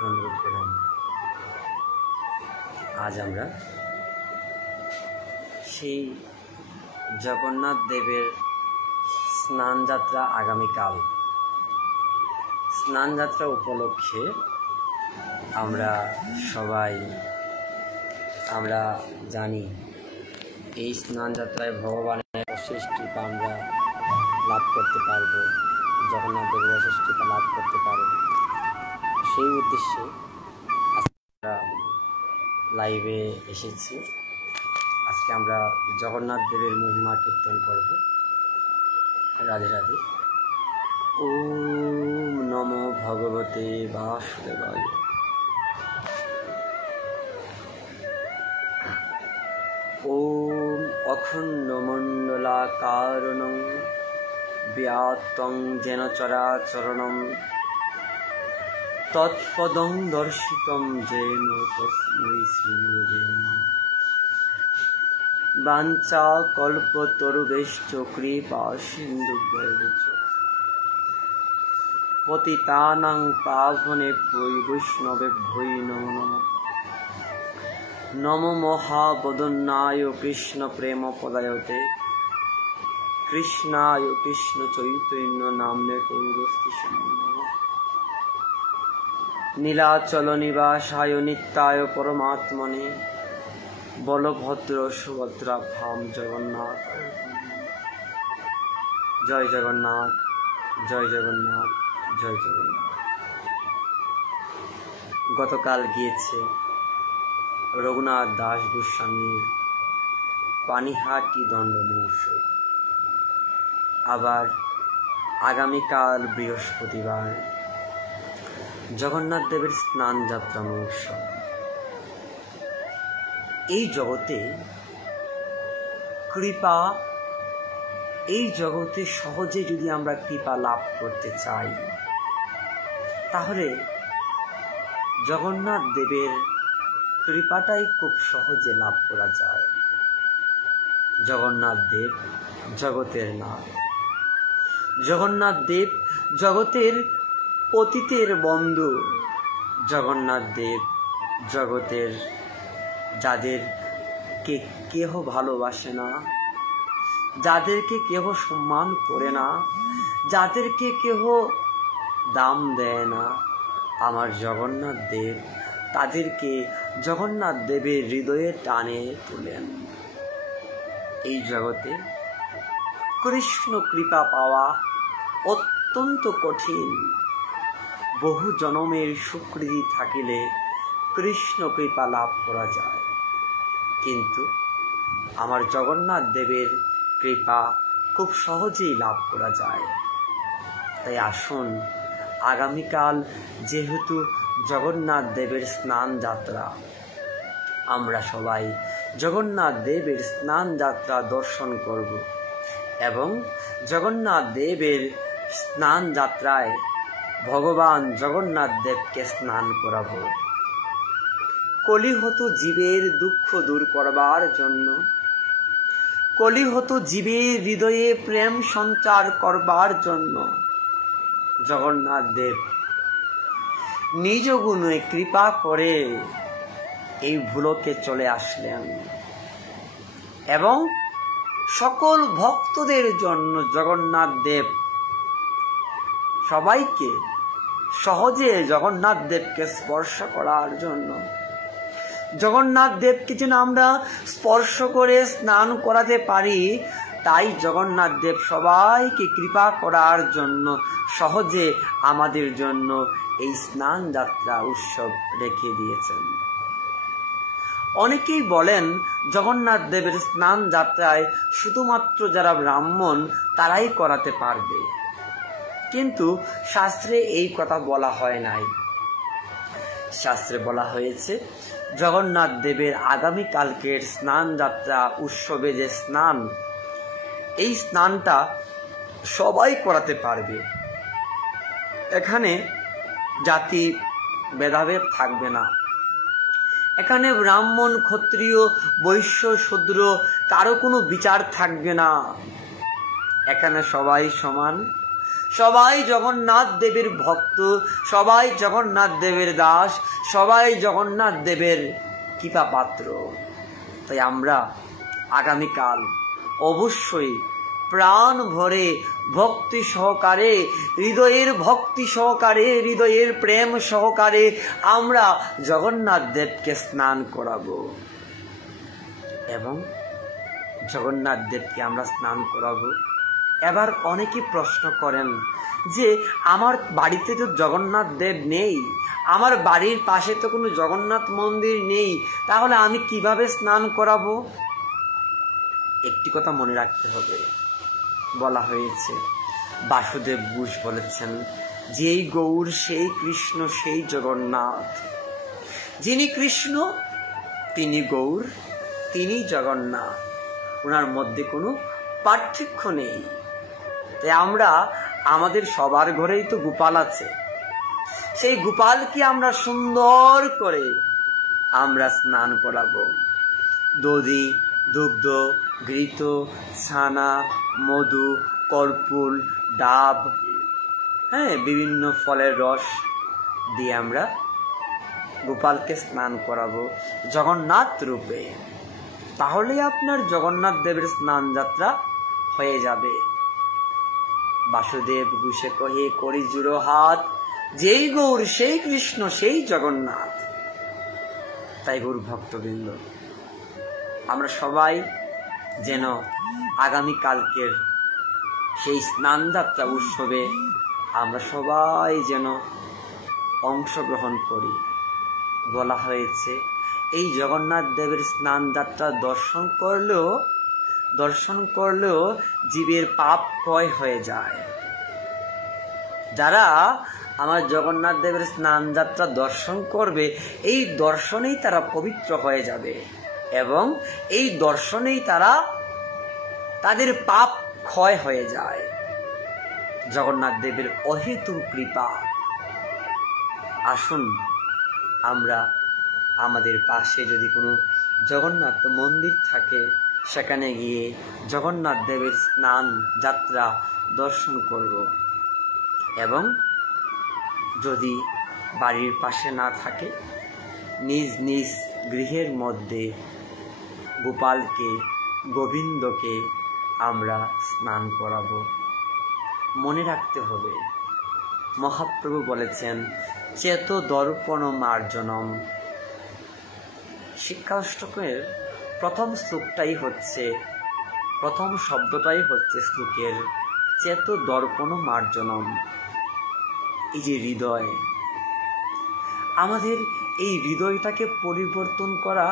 দণ্ডবোধ প্রণাম। আজ আমরা সেই জগন্নাথ দেবের স্নানযাত্রা আগামীকাল স্নানযাত্রা উপলক্ষে আমরা সবাই জানি এই স্নানযাত্রায় ভগবানের অশেষ কৃপা আমরা লাভ করতে পারব, জগন্নাথ দেবের অশেষ কৃপা লাভ করতে পারব। সেই উদ্দেশ্যে আমরা লাইভে এসেছি। আজকে আমরা জগন্নাথ দেবের মহিমা কীর্তন করব। রাধে রাধে। ওম নমো ভগবতে বাসুদেবায়। ওম অখণ্ডমণ্ডলাকারণং ব্যাপ্তং যেন চরাচরণং তৎপদং দর্শিতং যেন তস্मै শ্রীগুরবে নমঃ। বাঞ্ছা কল্পতরুভ্যশ্চ কৃপা সিন্ধুভ্যেব চ পতিতানাং পাবনেভ্যো বৈষ্ণবেভ্যো নমো নমঃ। নমো মহাবদন্যায় কৃষ্ণ প্রেম পদায়তে কৃষ্ণায় কৃষ্ণ চৈতন্য নাম্নে গৌরস্তিষ্ঠ নমঃ। নীলাচল নিবাসায় নিত্যায় পরমাত্মনে বলভদ্র সুভদ্রাভ্যাম জগন্নাথ। জয় জগন্নাথ, জয় জগন্নাথ, জয় জগন্নাথ। গতকাল গিয়েছে রঘুনাথ দাস গোস্বামীর পানিহাটি দণ্ড মহোৎসব। আবার আগামীকাল বৃহস্পতিবার জগন্নাথ দেবের স্নান যাত্রা মহোৎসব। এই জগতে কৃপা, এই জগতে সহজে যদি আমরা কৃপা লাভ করতে চাই তাহলে জগন্নাথ দেবের কৃপাটাই খুব সহজে লাভ করা যায়। জগন্নাথ দেব জগতের নাথ, জগন্নাথ দেব জগতের পতিতের বন্ধু, জগন্নাথ দেব জগতের যাদেরকে কেহ ভালোবাসে না, যাদেরকে কেহ সম্মান করে না, যাদেরকে কেহ দাম দেয় না, আমার জগন্নাথ দেব তাদেরকে জগন্নাথ দেবের হৃদয়ে টানে তোলেন। এই জগতে কৃষ্ণ কৃপা পাওয়া অত্যন্ত কঠিন। বহু জনমের সুকৃতি থাকিলে কৃষ্ণ কৃপা লাভ করা যায়, কিন্তু আমার জগন্নাথ দেবের কৃপা খুব সহজেই লাভ করা যায়। তাই আসুন, আগামীকাল যেহেতু জগন্নাথ দেবের স্নান যাত্রা, আমরা সবাই জগন্নাথ দেবের স্নান যাত্রা দর্শন করব এবং জগন্নাথ দেবের স্নান যাত্রায় ভগবান জগন্নাথ দেবকে স্নান করাবো। কলিহত জীবের দুঃখ দূর করবার জন্য, কলিহত জীবের হৃদয়ে প্রেম সঞ্চার করবার জন্য জগন্নাথ দেব নিজ গুণে কৃপা করে এই ভূলোকে চলে আসলেন এবং সকল ভক্তদের জন্য জগন্নাথ দেব সবাইকে সহজে জগন্নাথ দেবকে স্পর্শ করার জন্য, জগন্নাথ দেবকে যেন আমরা স্পর্শ করে স্নান করাতে পারি, তাই জগন্নাথ দেব সবাইকে কৃপা করার জন্য সহজে আমাদের জন্য এই স্নান যাত্রা উৎসব রেখে দিয়েছেন। অনেকেই বলেন জগন্নাথ দেবের স্নান যাত্রায় শুধুমাত্র যারা ব্রাহ্মণ তারাই করাতে পারবে, কিন্তু শাস্ত্রে এই কথা বলা হয় নাই। শাস্ত্রে বলা হয়েছে জগন্নাথ দেবের আগামীকালকের স্নান যাত্রা উৎসবে যে স্নান, এই স্নানটা সবাই করাতে পারবে। এখানে জাতি ভেদাভেদ থাকবে না, এখানে ব্রাহ্মণ ক্ষত্রিয় বৈশ্য শূদ্র কারো কোনো বিচার থাকবে না। এখানে সবাই সমান, সবাই জগন্নাথ দেবের ভক্ত, সবাই জগন্নাথ দেবের দাস, সবাই জগন্নাথ দেবের কৃপা পাত্র। তাই আমরা আগামীকাল অবশ্যই প্রাণ ভরে ভক্তি সহকারে, হৃদয়ের ভক্তি সহকারে, হৃদয়ের প্রেম সহকারে আমরা জগন্নাথ দেবকে স্নান করাবো। এবং জগন্নাথ দেবকে আমরা স্নান করাবো। এবার অনেকে প্রশ্ন করেন যে আমার বাড়িতে তো জগন্নাথ দেব নেই, আমার বাড়ির পাশে তো কোনো জগন্নাথ মন্দির নেই, তাহলে আমি কিভাবে স্নান করাবো? একটি কথা মনে রাখতে হবে, বলা হয়েছে, বাসুদেব ঘোষ বলেছেন, যেই গৌর সেই কৃষ্ণ সেই জগন্নাথ। যিনি কৃষ্ণ তিনি গৌর, তিনি জগন্নাথ, ওনার মধ্যে কোনো পার্থক্য নেই। তাই আমরা আমাদের সবার ঘরেই তো গোপাল আছে, সেই গোপালকে আমরা সুন্দর করে আমরা স্নান করাবো। দধি, দুগ্ধ, ঘৃত, ছানা, মধু, কর্পূর, ডাব, বিভিন্ন ফলের রস দিয়ে আমরা গোপালকে স্নান করাবো জগন্নাথ রূপে। তাহলে আপনার জগন্নাথ দেবের স্নান যাত্রা হয়ে যাবে। বাসুদেব ঘোষে কহে করি জুড়ো হাত, যেই গৌর সেই কৃষ্ণ সেই জগন্নাথ। তাই গৌর ভক্তবৃন্দ, আমরা সবাই যেন আগামীকালকের সেই স্নান যাত্রা উৎসবে আমরা সবাই যেন অংশগ্রহণ করি। বলা হয়েছে এই জগন্নাথ দেবের স্নান যাত্রা দর্শন করলেও জীবের পাপ ক্ষয় হয়ে যায়। যারা আমার জগন্নাথ দেবের স্নান যাত্রা দর্শন করবে, এই দর্শনেই তারা পবিত্র হয়ে যাবে এবং এই দর্শনেই তাদের পাপ ক্ষয় হয়ে যায়। জগন্নাথ দেবের অহেতুক কৃপা। আসুন আমরা আমাদের পাশে যদি কোনো জগন্নাথ মন্দির থাকে, সেখানে গিয়ে জগন্নাথ দেবের স্নান যাত্রা দর্শন করব। এবং যদি বাড়ির পাশে না থাকে, নিজ নিজ গৃহের মধ্যে গোপালকে, গোবিন্দকে আমরা স্নান করাবো। মনে রাখতে হবে, মহাপ্রভু বলেছেন চেত দর্পণ মার্জনম। শিক্ষাষ্টকের প্রথম শব্দটাই হচ্ছে শ্লোকের চেত দর্পণ মার্জনম। এই যে হৃদয়, আমাদের এই হৃদয়টাকে পরিবর্তন করা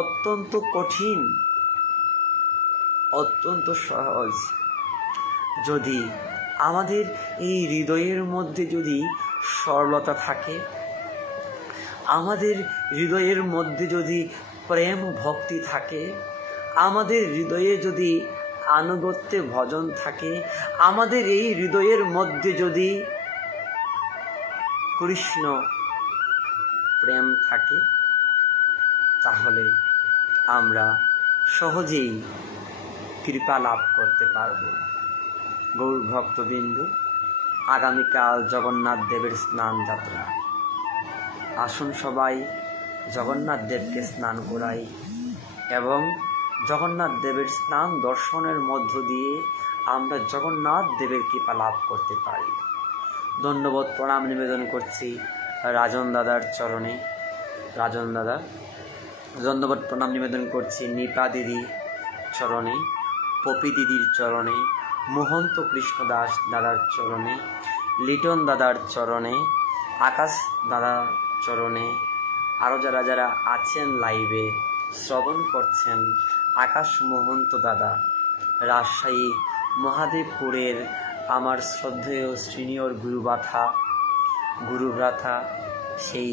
অত্যন্ত কঠিন, অত্যন্ত সহজ। যদি আমাদের এই হৃদয়ের মধ্যে যদি সরলতা থাকে, আমাদের হৃদয়ের মধ্যে যদি প্রেম ভক্তি থাকে, আমাদের হৃদয়ে যদি আনুগত্যে ভজন থাকে, আমাদের এই হৃদয়ের মধ্যে যদি কৃষ্ণ প্রেম থাকে, তাহলে আমরা সহজেই কৃপা লাভ করতে পারব। গৌর ভক্তবিন্দু, আগামীকাল জগন্নাথ দেবের স্নান যাত্রা। আসুন সবাই জগন্নাথ দেবকে স্নান করাই এবং জগন্নাথ দেবের স্নান দর্শনের মধ্য দিয়ে আমরা জগন্নাথ দেবের কৃপা লাভ করতে পারি। ধন্যবাদ প্রণাম নিবেদন করছি রাজন দাদার চরণে। রাজন দাদা, ধন্যবাদ প্রণাম নিবেদন করছি নিপা দিদির চরণে, পপি দিদির চরণে, মহন্ত কৃষ্ণ দাস দাদার চরণে, লিটন দাদার চরণে, আকাশ দাদার চরণে, আরও যারা আছেন লাইভে শ্রবণ করছেন, আকাশ মহন্ত দাদা, রাজশাহী মহাদেবপুরের আমার শ্রদ্ধেয় সিনিয়র গুরুভ্রাতা সেই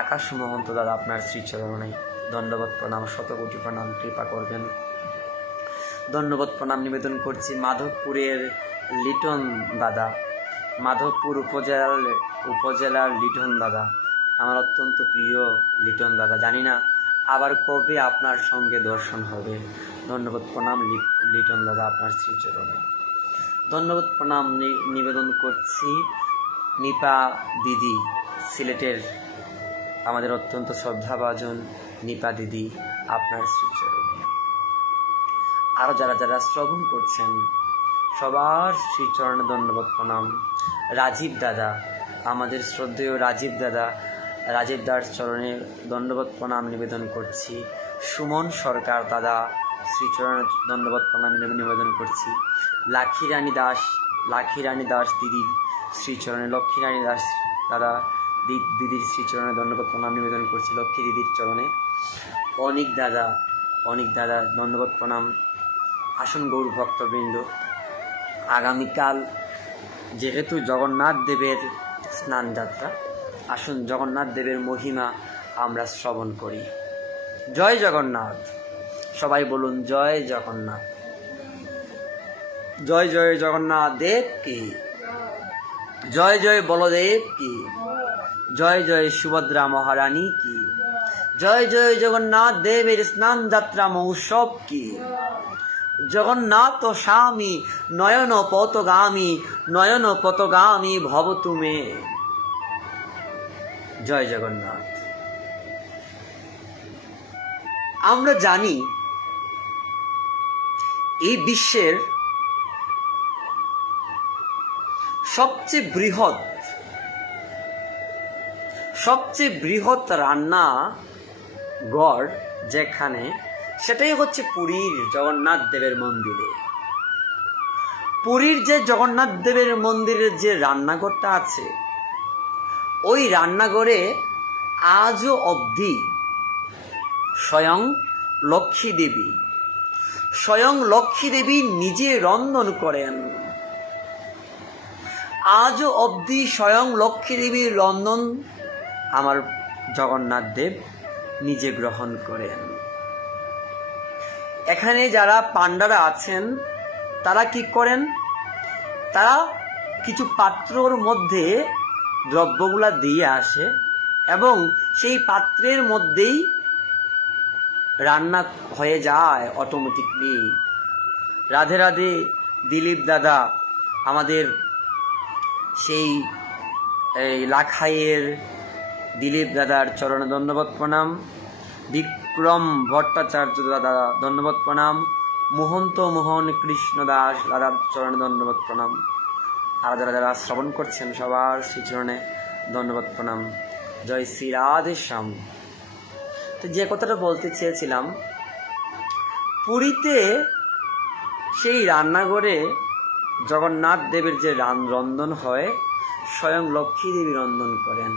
আকাশ মহন্ত দাদা, আপনার শ্রীচরণে ধন্যবাদ প্রণাম, শতকোটি প্রণাম, কৃপা করবেন। ধন্যবাদ প্রণাম নিবেদন করছি মাধবপুরের লিটন দাদা, মাধবপুর উপজেলার লিটন দাদা, আমার অত্যন্ত প্রিয় লিটন দাদা। জানি না আবার কবে আপনার সঙ্গে দর্শন হবে। ধন্যবাদ প্রণাম লিটন দাদা, আপনার শ্রীচরণে। ধন্যবাদ প্রণাম নিবেদন করছি নিপা দিদি, সিলেটের আমাদের অত্যন্ত শ্রদ্ধাভাজন নিপা দিদি, আপনার শ্রীচরণে। আরো যারা যারা শ্রবণ করছেন সবার শ্রীচরণে ধন্যবাদ প্রণাম। রাজীব দাদা, আমাদের শ্রদ্ধেয় রাজীব দাদা, রাজীব দার চরণে ধন্যবাদ প্রণাম নিবেদন করছি। সুমন সরকার দাদা, শ্রীচরণে ধন্যবাদ প্রণাম নিবেদন করছি। লাখী রানী দাস দিদির শ্রীচরণে, লক্ষ্মী রানী দাস দাদা দিদির শ্রীচরণে ধন্যবাদ প্রণাম নিবেদন করছি, লক্ষ্মী দিদির চরণে। অনিক দাদা ধন্যবাদ প্রণাম। আসুন গৌর ভক্তবৃন্দ, আগামীকাল যেহেতু জগন্নাথ দেবের স্নান যাত্রা, আসুন জগন্নাথ দেবের মহিমা আমরা শ্রবণ করি। জয় জগন্নাথ, সবাই বলুন জয় জগন্নাথ। জয় জয় জগন্নাথ দেব কি, জয় জয় বলদেব কি, জয় জয় সুভদ্রা মহারানী কি, জয় জয় জগন্নাথ দেবের স্নান যাত্রা মহোৎসব কি। জগন্নাথ স্বামী নয়ন পতগামী ভব তুমে। জয় জগন্নাথ। আমরা জানি এই বিশ্বের সবচেয়ে বৃহৎ রান্নাঘর যেখানে, সেটাই হচ্ছে পুরীর জগন্নাথ দেবের মন্দিরে। পুরীর যে জগন্নাথ দেবের মন্দিরের যে রান্নাঘরটা আছে, ওই রান্নাঘরে আজও অবধি স্বয়ং লক্ষ্মী দেবী নিজে রন্ধন করেন। আজও অবধি স্বয়ং লক্ষ্মী দেবীর রন্ধন আমার জগন্নাথ দেব নিজে গ্রহণ করেন। এখানে যারা পান্ডারা আছেন তারা কি করেন, তারা কিছু পাত্রর মধ্যে দ্রব্যগুলা দিয়ে আসে এবং সেই পাত্রের মধ্যেই রান্না হয়ে যায় অটোমেটিকলি। রাধে রাধে দিলীপ দাদা, আমাদের সেই লাখাইয়ের দিলীপ দাদার চরণে ধন্যবাদ প্রণাম। বিক্রম ভট্টাচার্য দাদা ধন্যবাদ প্রণাম। মোহন কৃষ্ণ দাস দাদার চরণে ধন্যবাদ প্রণাম। আর যারা যারা শ্রবণ করছেন সবার শ্রীচরণে ধন্যবাদ প্রণাম। জয় শ্রী রাধে শ্যাম। তো যে কথাটা বলতে চেয়েছিলাম, পুরীতে সেই রান্নাঘরে জগন্নাথ দেবের যে রন্ধন হয়, স্বয়ং লক্ষ্মী দেবী রন্ধন করেন।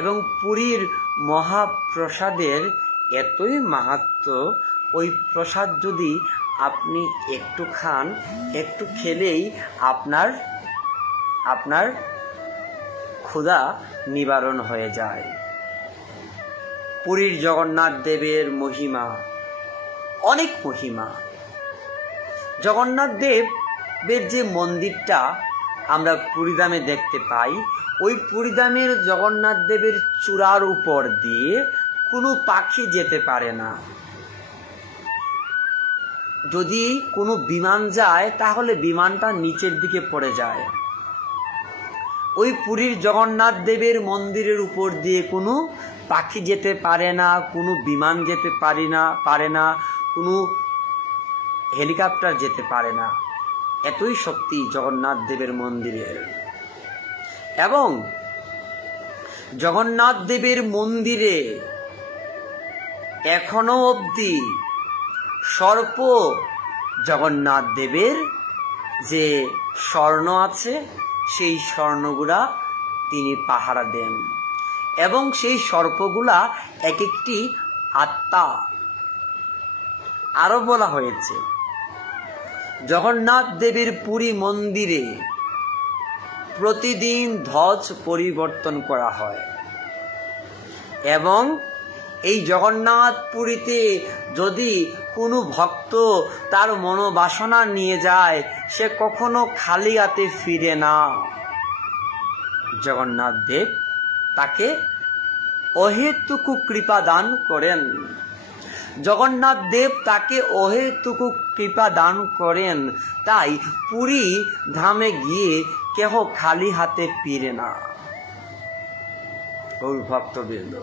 এবং পুরীর মহাপ্রসাদের এতই মাহাত্ম্য, ওই প্রসাদ যদি আপনি একটু খান, একটু খেলেই আপনার ক্ষুধা নিবারণ হয়ে যায়। পুরীর জগন্নাথ দেবের মহিমা, অনেক মহিমা। জগন্নাথ দেবের যে মন্দিরটা আমরা পুরীধামে দেখতে পাই, ওই পুরীধামের জগন্নাথ দেবের চূড়ার উপর দিয়ে কোনো পাখি যেতে পারে না। যদি কোনো বিমান যায় তাহলে বিমানটা নিচের দিকে পড়ে যায়। ওই পুরীর জগন্নাথ দেবের মন্দিরের উপর দিয়ে কোনো পাখি যেতে পারে না, কোনো বিমান যেতে পারে না, কোনো হেলিকপ্টার যেতে পারে না। এতই শক্তি জগন্নাথ দেবের মন্দিরের। এবং জগন্নাথ দেবের মন্দিরে এখনো অবধি সর্প জগন্নাথ দেবের যে স্বর্ণ আছে, সেই স্বর্ণগুলা তিনি পাহারা দেন। এবং সেই সর্পগুলা এক একটি আত্মা। আরো বলা হয়েছে জগন্নাথ দেবের পুরী মন্দিরে প্রতিদিন ধ্বজ পরিবর্তন করা হয়। এবং এই জগন্নাথ পুরীতে যদি কোনো ভক্ত তার মনোবাসনা নিয়ে যায়, সে কখনো খালি হাতে ফিরে না। জগন্নাথ দেব তাকে অহেতুক কৃপা দান করেন। জগন্নাথ দেব তাকে অহেতুক কৃপা দান করেন, তাই পুরী ধামে গিয়ে কেহ খালি হাতে ফিরে না। গৌর ভক্তবৃন্দ,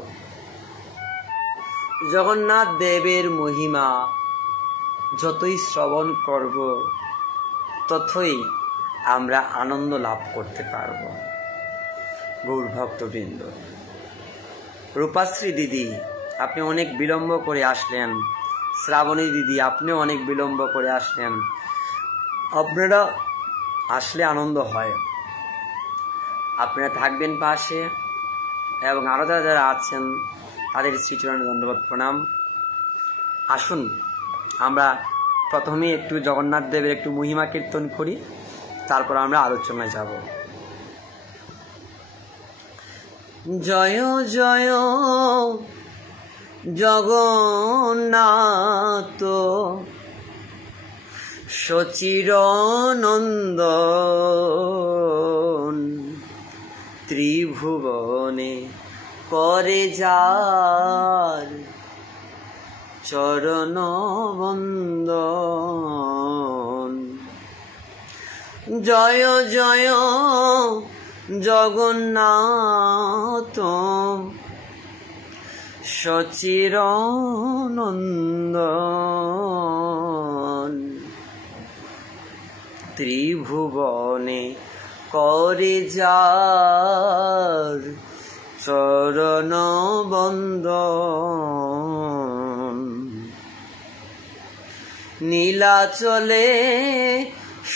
জগন্নাথ দেবের মহিমা যতই শ্রবণ করব ততই আমরা আনন্দ লাভ করতে পারব। গৌর ভক্তবৃন্দ, রূপাশ্রী দিদি আপনি অনেক বিলম্ব করে আসলেন, শ্রাবণী দিদি আপনিও অনেক বিলম্ব করে আসলেন। আপনারা আসলে আনন্দ হয়, আপনারা থাকবেন পাশে, এবং আরও যারা যারা আছেন তাদের শ্রীচরণে ধন্যবাদ প্রণাম। আসুন আমরা প্রথমে একটু জগন্নাথ দেবের একটু মহিমা কীর্তন করি, তারপর আমরা আলোচনায় যাব। জয় জয় জগন্নাথ সচিরনন্দন, ত্রিভুবনে করে যার চরণ বন্দন। জয় জয় জগন্নাথ সচিরনন্দন, ত্রিভুবনে করে যার চরণ বন্দন। নীলাচলে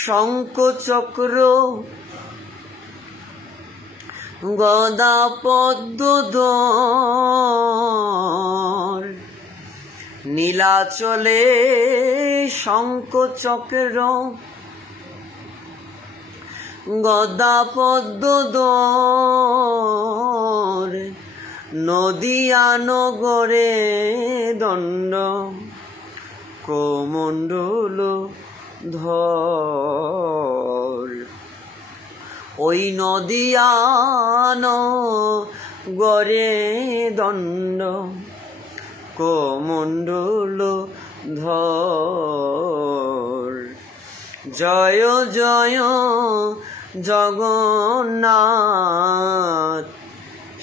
শঙ্খ চক্র গদা পদ্মধর, নীলাচলে শঙ্খ চক্র গদা পদ্মধর, নদিয়া নগরে দণ্ড কোমণ্ডল ধর। ওই নদিয়ান গরে দণ্ড কোমণ্ডল ধর। জয় জয় জগন্নাথ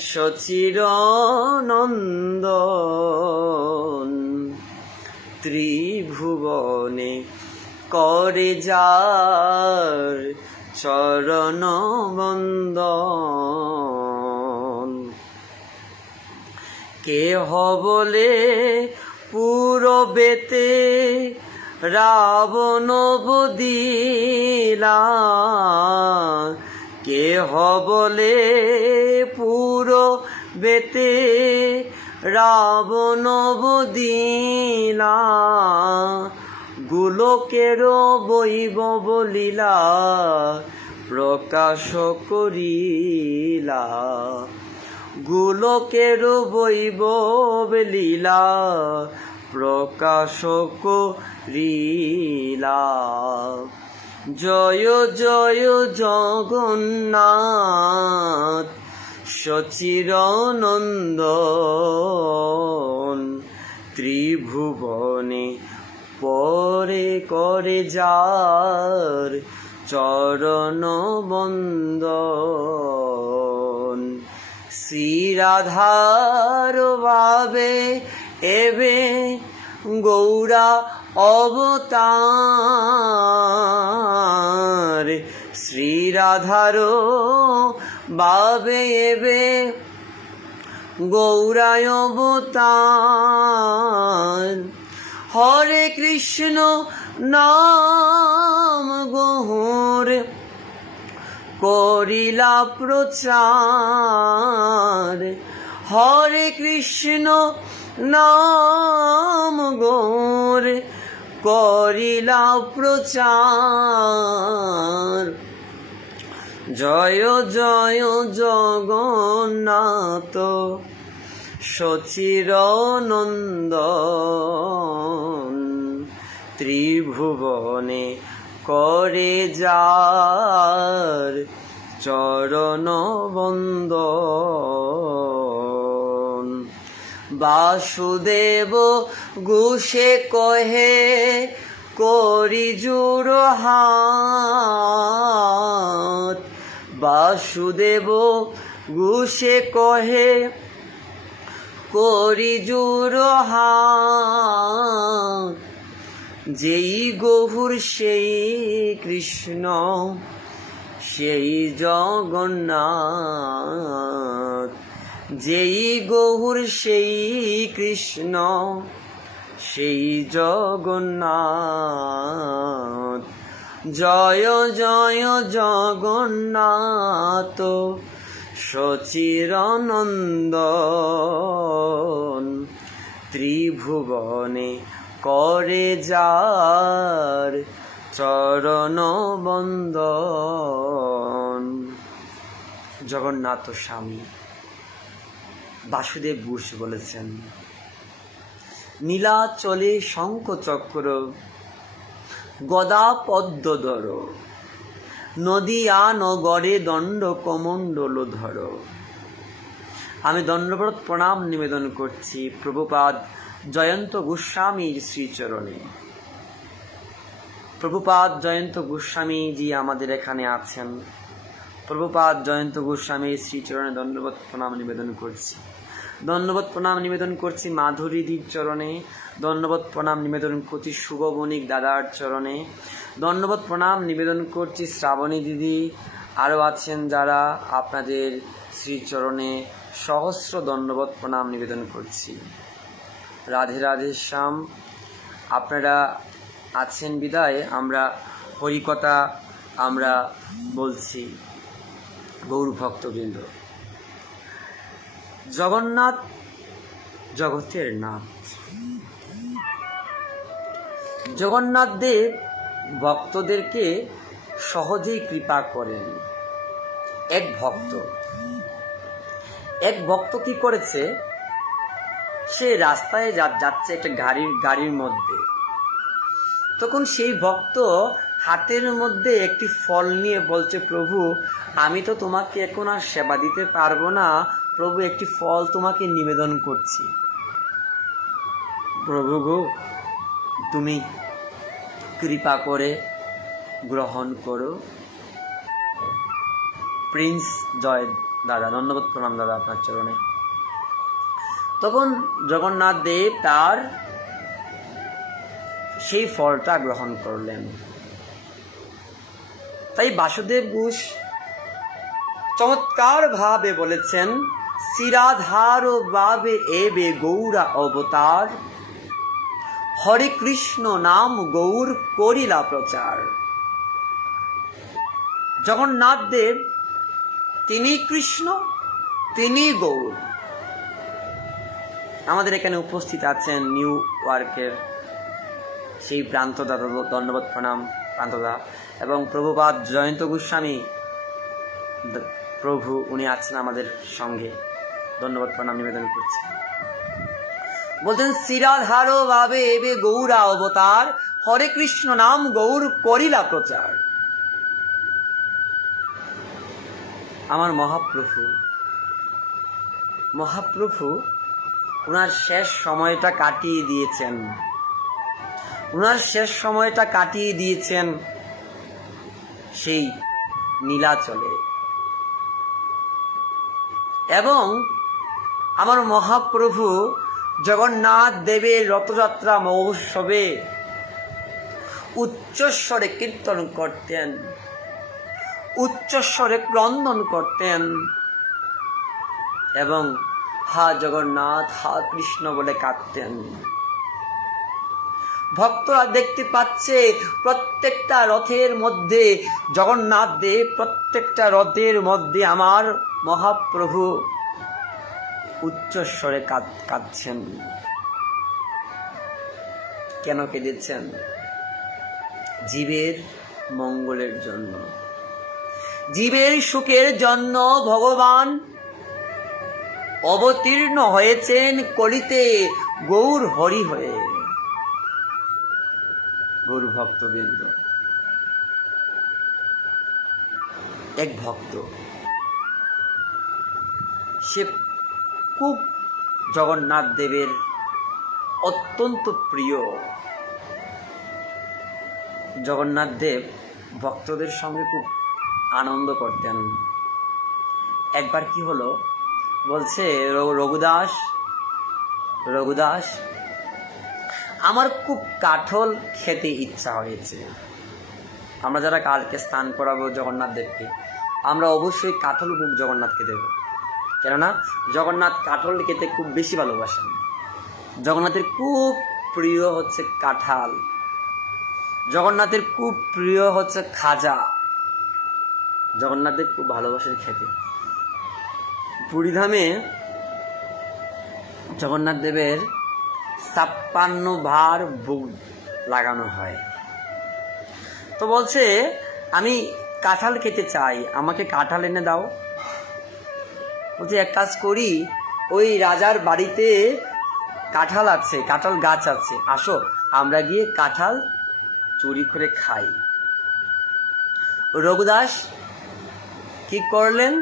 সচিরনন্দন, ত্রিভুবনে করে যার চরণ বন্দন। কেহ বলে পূরবেতে রাবণ বদিলা, কেহ বলে পূরবেতে রাবণ বদিলা, গোলকের বৈভব লীলা প্রকাশ করিলা, গোলকের বৈভব লীলা প্রকাশ করিলা। জয় জয় জগন্নাথ সচিরনন্দন, ত্রিভুবনে পরে করে যার চরণ বন্দন। শ্রীরাধার ভাবে এবে গৌরা অবতার, শ্রীরাধার ভাবে এবে গৌরায় অবতার। হরে কৃষ্ণ নাম গহর করিলা প্রচার, হরে কৃষ্ণ নাম গহর করিলা প্রচার। জয় জয় জগন্নাথ সচিরনন্দন, ত্রিভুবনে করে যার চরণ বন্দন। বাসুদেব ঘোষে কহে করি জুড়ো হাত, বাসুদেব ঘোষে কহে করি জুড়ো হাত, যেই গহুর সেই কৃষ্ণ সেই জগন্নাথ, যেই গহুর সেই কৃষ্ণ সেই জগন্নাথ, জয় জয় জগন্নাথ সচিরানন্দন, ত্রিভুবনে করে যার চরণ বন্দন। জগন্নাথ স্বামী বাসুদেব ঘোষ বলেছেন, নীলাচলে শঙ্খ চক্র গদা পদ্মধর, নদিয়া নগরে দণ্ড কমণ্ডল ধর। আমি দণ্ডবত প্রণাম নিবেদন করছি প্রভুপাদ জয়ন্ত গোস্বামীর শ্রীচরণে। প্রভুপাদ জয়ন্ত গোস্বামীজি আমাদের এখানে আছেন। প্রভুপাদ জয়ন্ত গোস্বামীর শ্রীচরণে দণ্ডবত প্রণাম নিবেদন করছি। দণ্ডবত প্রণাম নিবেদন করছি মাধুরীদির চরণে, দণ্ডবত প্রণাম নিবেদন করছি শুভ বণিক দাদার চরণে, দণ্ডবত প্রণাম নিবেদন করছি শ্রাবণী দিদি, আরও আছেন যারা, আপনাদের শ্রীচরণে সহস্র দণ্ডবত প্রণাম নিবেদন করছি। রাধে রাধে শ্যাম। আপনারা আছেন বিদায় আমরা হরিকথা আমরা বলছি। গৌর ভক্তবৃন্দ, জগন্নাথ জগতের নাথ। জগন্নাথ দেব ভক্তদেরকে সহজেই কৃপা করেন। এক ভক্ত কি করেছে, সে রাস্তায় যাচ্ছে একটা গাড়ির মধ্যে, তখন সেই ভক্ত হাতের মধ্যে একটি ফল নিয়ে বলছে, প্রভু আমি তো তোমাকে এখন আর সেবা দিতে পারবো না, প্রভু একটি ফল তোমাকে নিবেদন করছি। প্রভু গো, তুমি কৃপা করে গ্রহণ করো। প্রিন্স জয় দাদা, ধন্যবাদ প্রণাম দাদা আপনার চরণে। তখন জগন্নাথ দেব তার সেই ফলটা গ্রহণ করলেন। তাই বাসুদেব ঘোষ চমৎকার ভাবে বলেছেন, শিরাধার ভাবে এবে গৌরা অবতার, হরে কৃষ্ণ নাম গৌর করিলা প্রচার। জগন্নাথ দেব তিনি কৃষ্ণ, তিনি গৌর। আমাদের এখানে উপস্থিত আছেন নিউ ওয়ার্কের সেই প্রান্তদা, ধন্যবাদ প্রণাম প্রান্তদা, এবং প্রভুপাদ জয়ন্ত গোস্বামী প্রভু, উনি আছেন আমাদের সঙ্গে, ধন্যবাদ প্রণাম নিবেদন করছি। বলছেন, শিরাধার ভাবে এবে গৌরা অবতার, হরে কৃষ্ণ নাম গৌর করিলা প্রচার। আমার মহাপ্রভু ওনার শেষ সময়টা কাটিয়ে দিয়েছেন সেই নীলাচলে। এবং আমার মহাপ্রভু জগন্নাথ দেবের রথযাত্রা মহোৎসবে উচ্চস্বরে কীর্তন করতেন, উচ্চস্বরে ক্রন্দন করতেন এবং হা জগন্নাথ হা কৃষ্ণ বলে কাঁদতেন। ভক্তরা দেখতে পাচ্ছে প্রত্যেকটা রথের মধ্যে জগন্নাথ দেব, প্রত্যেকটা রথের মধ্যে আমার মহাপ্রভু উচ্চস্বরে কাঁদছেন। কেন কেঁদেছেন? জীবের মঙ্গলের জন্য, জীবের সুখের জন্য ভগবান অবতীর্ণ হয়েছেন কলিতে গৌর হরি হয়ে। গৌর ভক্তবৃন্দ, এক ভক্ত, সে খুব জগন্নাথ দেবের অত্যন্ত প্রিয়। জগন্নাথ দেব ভক্তদের সঙ্গে খুব আনন্দ করতেন। একবার কি হলো, বলছে রঘুদাস আমার খুব কাঠল খেতে ইচ্ছা হয়েছে। আমরা যারা কালকে স্নান করাবো জগন্নাথ দেবকে, আমরা অবশ্যই কাঠল ভোগ জগন্নাথকে দেব, কেননা জগন্নাথ কাঠল খেতে খুব বেশি ভালোবাসেন। জগন্নাথের খুব প্রিয় হচ্ছে কাঁঠাল, জগন্নাথের খুব প্রিয় হচ্ছে খাজা, জগন্নাথদেব খুব ভালোবাসেন খেতে। পুরীধামে জগন্নাথ দেবের 56 ভার ভোগ লাগানো হয়। তো বলছে আমি কাঁঠাল খেতে চাই, আমাকে কাঁঠাল এনে দাও। বলছে এক কাজ করি, ওই রাজার বাড়িতে কাঁঠাল আছে, কাঁঠাল গাছ আছে, আসো আমরা গিয়ে কাঁঠাল চুরি করে খাই। রঘুদাস কি করলেন,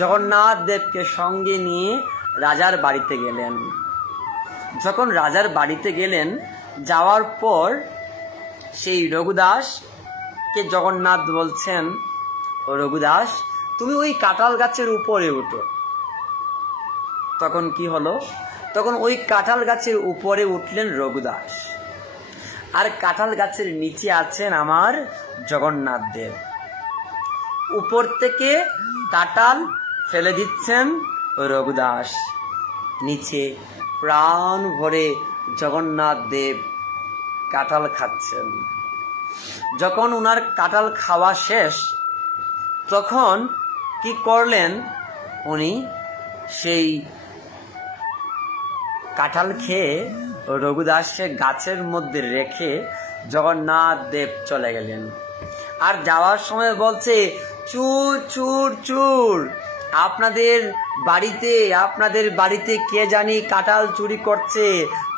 জগন্নাথ দেবকে সঙ্গে নিয়ে রাজার বাড়িতে গেলেন। যখন রাজার বাড়িতে গেলেন, যাওয়ার পর সেই রঘুদাসকে জগন্নাথ বলছেন, ও রঘুদাস তুমি ওই কাঁঠাল গাছের উপরে উঠো। তখন কি হলো, তখন ওই কাঁঠাল গাছের উপরে উঠলেন রঘুদাস, আর কাঁঠাল গাছের নিচে আছেন আমার জগন্নাথ দেব। উপর থেকে কাঁঠাল ফেলে দিচ্ছেন রঘুদাস, নিচে প্রাণ ভরে জগন্নাথ দেব কাঁঠাল খাচ্ছেন। যখন ওনার কাঁঠাল খাওয়া শেষ, তখন কি করলেন, উনি সেই কাঁঠাল খেয়ে রঘুদাসকে গাছের মধ্যে রেখে জগন্নাথ দেব চলে গেলেন। আর যাওয়ার সময় বলছে, চুর চুর চুর, আপনাদের বাড়িতে কে জানি কাঁঠাল চুরি করছে,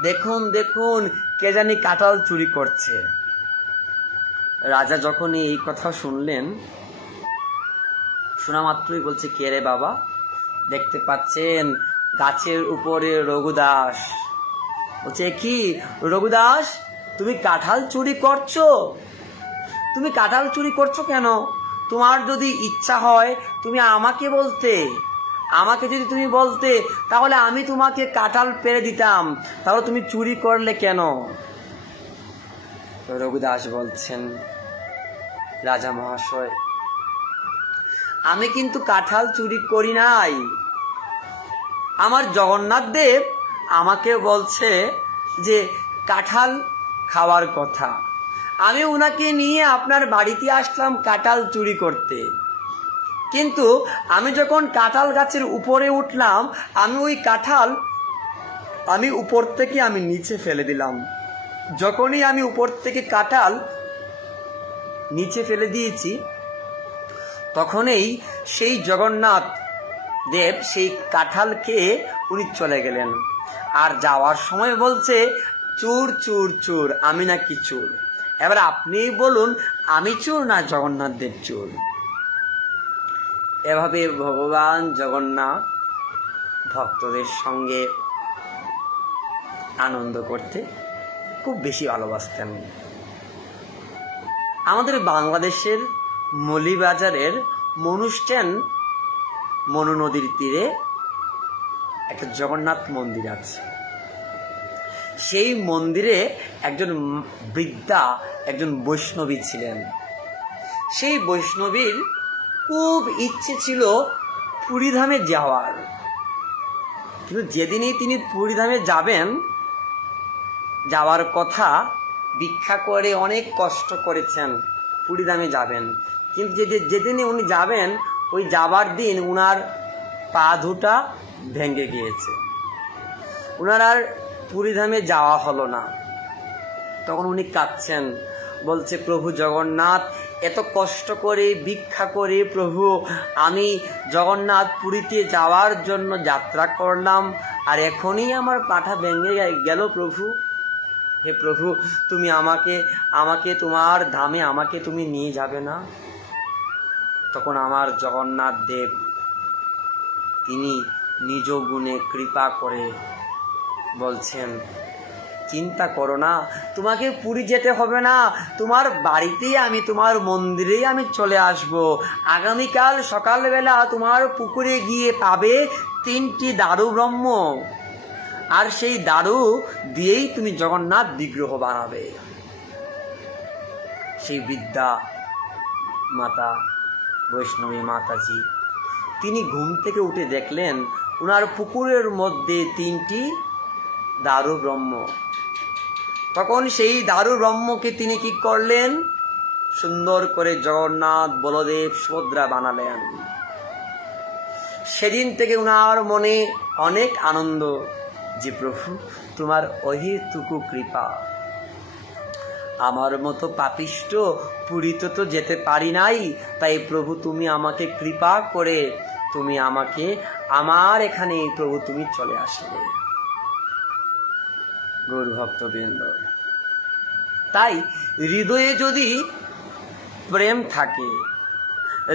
দেখুন দেখুন কে জানি কাঁঠাল চুরি করছে। রাজা যখন এই কথা শুনলেন, শোনা মাত্রই বলছে, কে রে বাবা? দেখতে পাচ্ছেন গাছের উপরে রঘুদাস। বলছে, কি রঘুদাস তুমি কাঁঠাল চুরি করছো? তুমি কাঁঠাল চুরি করছো কেন? তোমার যদি ইচ্ছা হয় তুমি আমাকে বলতে, আমাকে যদি তুমি বলতে তাহলে আমি তোমাকে কাঁঠাল পেড়ে দিতাম, তাহলে তুমি চুরি করলে কেন? রঘুদাস বলছেন, রাজা মহাশয় আমি কিন্তু কাঁঠাল চুরি করি নাই, আমার জগন্নাথ দেব আমাকে বলছে যে কাঁঠাল খাওয়ার কথা, আমি ওনাকে নিয়ে আপনার বাড়িতে আসলাম কাঁঠাল চুরি করতে। কিন্তু আমি যখন কাঁঠাল গাছের উপরে উঠলাম, আমি ওই কাঁঠাল আমি উপর থেকে আমি নিচে ফেলে দিলাম। যখনই আমি উপর থেকে কাঁঠাল নিচে ফেলে দিয়েছি, তখনই সেই জগন্নাথ দেব সেই কাঁঠাল খেয়ে উনি চলে গেলেন। আর যাওয়ার সময় বলছে, চুর চুর চুর, আমি নাকি চুর? এবার আপনিই বলুন, আমি চোর না জগন্নাথ দেব চোর? এভাবে ভগবান জগন্নাথ ভক্তদের সঙ্গে আনন্দ করতে খুব বেশি ভালোবাসতেন। আমাদের বাংলাদেশের মৌলভীবাজারের মনুষ্টেন মনু নদীর তীরে একটা জগন্নাথ মন্দির আছে। সেই মন্দিরে একজন বৃদ্ধা, একজন বৈষ্ণবী ছিলেন। সেই বৈষ্ণবীর খুব ইচ্ছে ছিল পুরীধামে যাওয়ার, কিন্তু যেদিনই তিনি পুরীধামে যাবেন, যাওয়ার কথা ভিক্ষা করে অনেক কষ্ট করেছেন, পুরীধামে যাবেন, কিন্তু যেদিনই উনি যাবেন, ওই যাবার দিন উনার পা দুটা ভেঙে গিয়েছে, উনার আর পুরীধামে যাওয়া হলো না। তখন উনি কাঁদছেন, বলছে, প্রভু জগন্নাথ এত কষ্ট করে ভিক্ষা করে প্রভু আমি জগন্নাথ পুরীতে যাওয়ার জন্য যাত্রা করলাম, আর এখনই আমার পাটা ভেঙে গেল প্রভু। হে প্রভু, তুমি আমাকে তোমার ধামে আমাকে তুমি নিয়ে যাবে না? তখন আমার জগন্নাথ দেব তিনি নিজ গুণে কৃপা করে বলছেন, চিন্তা করো না, তোমাকে পুরী যেতে হবে না, তোমার বাড়িতেই আমি, তোমার মন্দিরেই আমি চলে আসব। আগামীকাল সকালবেলা তোমার পুকুরে গিয়ে পাবে 3টি দারু ব্রহ্ম, আর সেই দারু দিয়েই তুমি জগন্নাথ বিগ্রহ বানাবে। সেই বৃদ্ধা মাতা, বৈষ্ণবী মাতাজি, তিনি ঘুম থেকে উঠে দেখলেন ওনার পুকুরের মধ্যে 3টি দারু ব্রহ্ম। তখন সেই দারু ব্রহ্মকে তিনি কি করলেন, সুন্দর করে জগন্নাথ, বলদেব, সুভদ্রা বানালেন। সেদিন থেকে ওনার মনে অনেক আনন্দ যে প্রভু তোমার অহেতুকু কৃপা, আমার মতো পাপিষ্ট পুরীতে তো যেতে পারি নাই, তাই প্রভু তুমি আমাকে কৃপা করে তুমি আমাকে আমার এখানে প্রভু তুমি চলে আসলে। গৌর ভক্তবৃন্দ, তাই হৃদয়ে যদি প্রেম থাকে,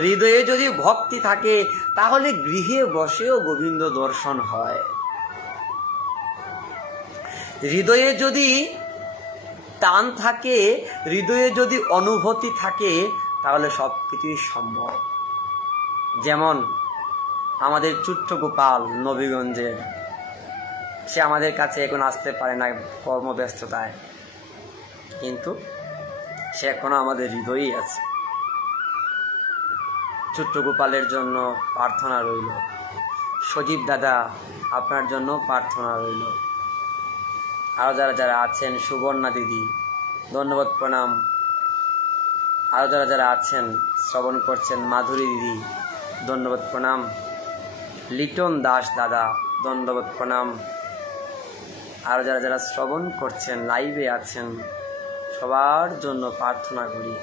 হৃদয়ে যদি ভক্তি থাকে, তাহলে গৃহে বসেও গোবিন্দ দর্শন হয়। হৃদয়ে যদি টান থাকে, হৃদয়ে যদি অনুভূতি থাকে, তাহলে সবকিছুই সম্ভব। যেমন আমাদের ছোট্ট গোপাল নবীগঞ্জের, সে আমাদের কাছে এখন আসতে পারে না কর্মব্যস্ততায়, কিন্তু সে এখনো আমাদের হৃদয়েই আছে। ছোট্ট গোপালের জন্য প্রার্থনা রইল। সজীব দাদা, আপনার জন্য প্রার্থনা রইল। আরও যারা যারা আছেন, সুবর্ণা দিদি, ধন্যবাদ, প্রণাম। আরও যারা যারা আছেন, শ্রবণ করছেন, মাধুরী দিদি, ধন্যবাদ, প্রণাম। লিটন দাস দাদা, ধন্যবাদ, প্রণাম। আরও যারা যারা শ্রবণ করছেন, লাইভে আছেন, সবার জন্য প্রার্থনা করি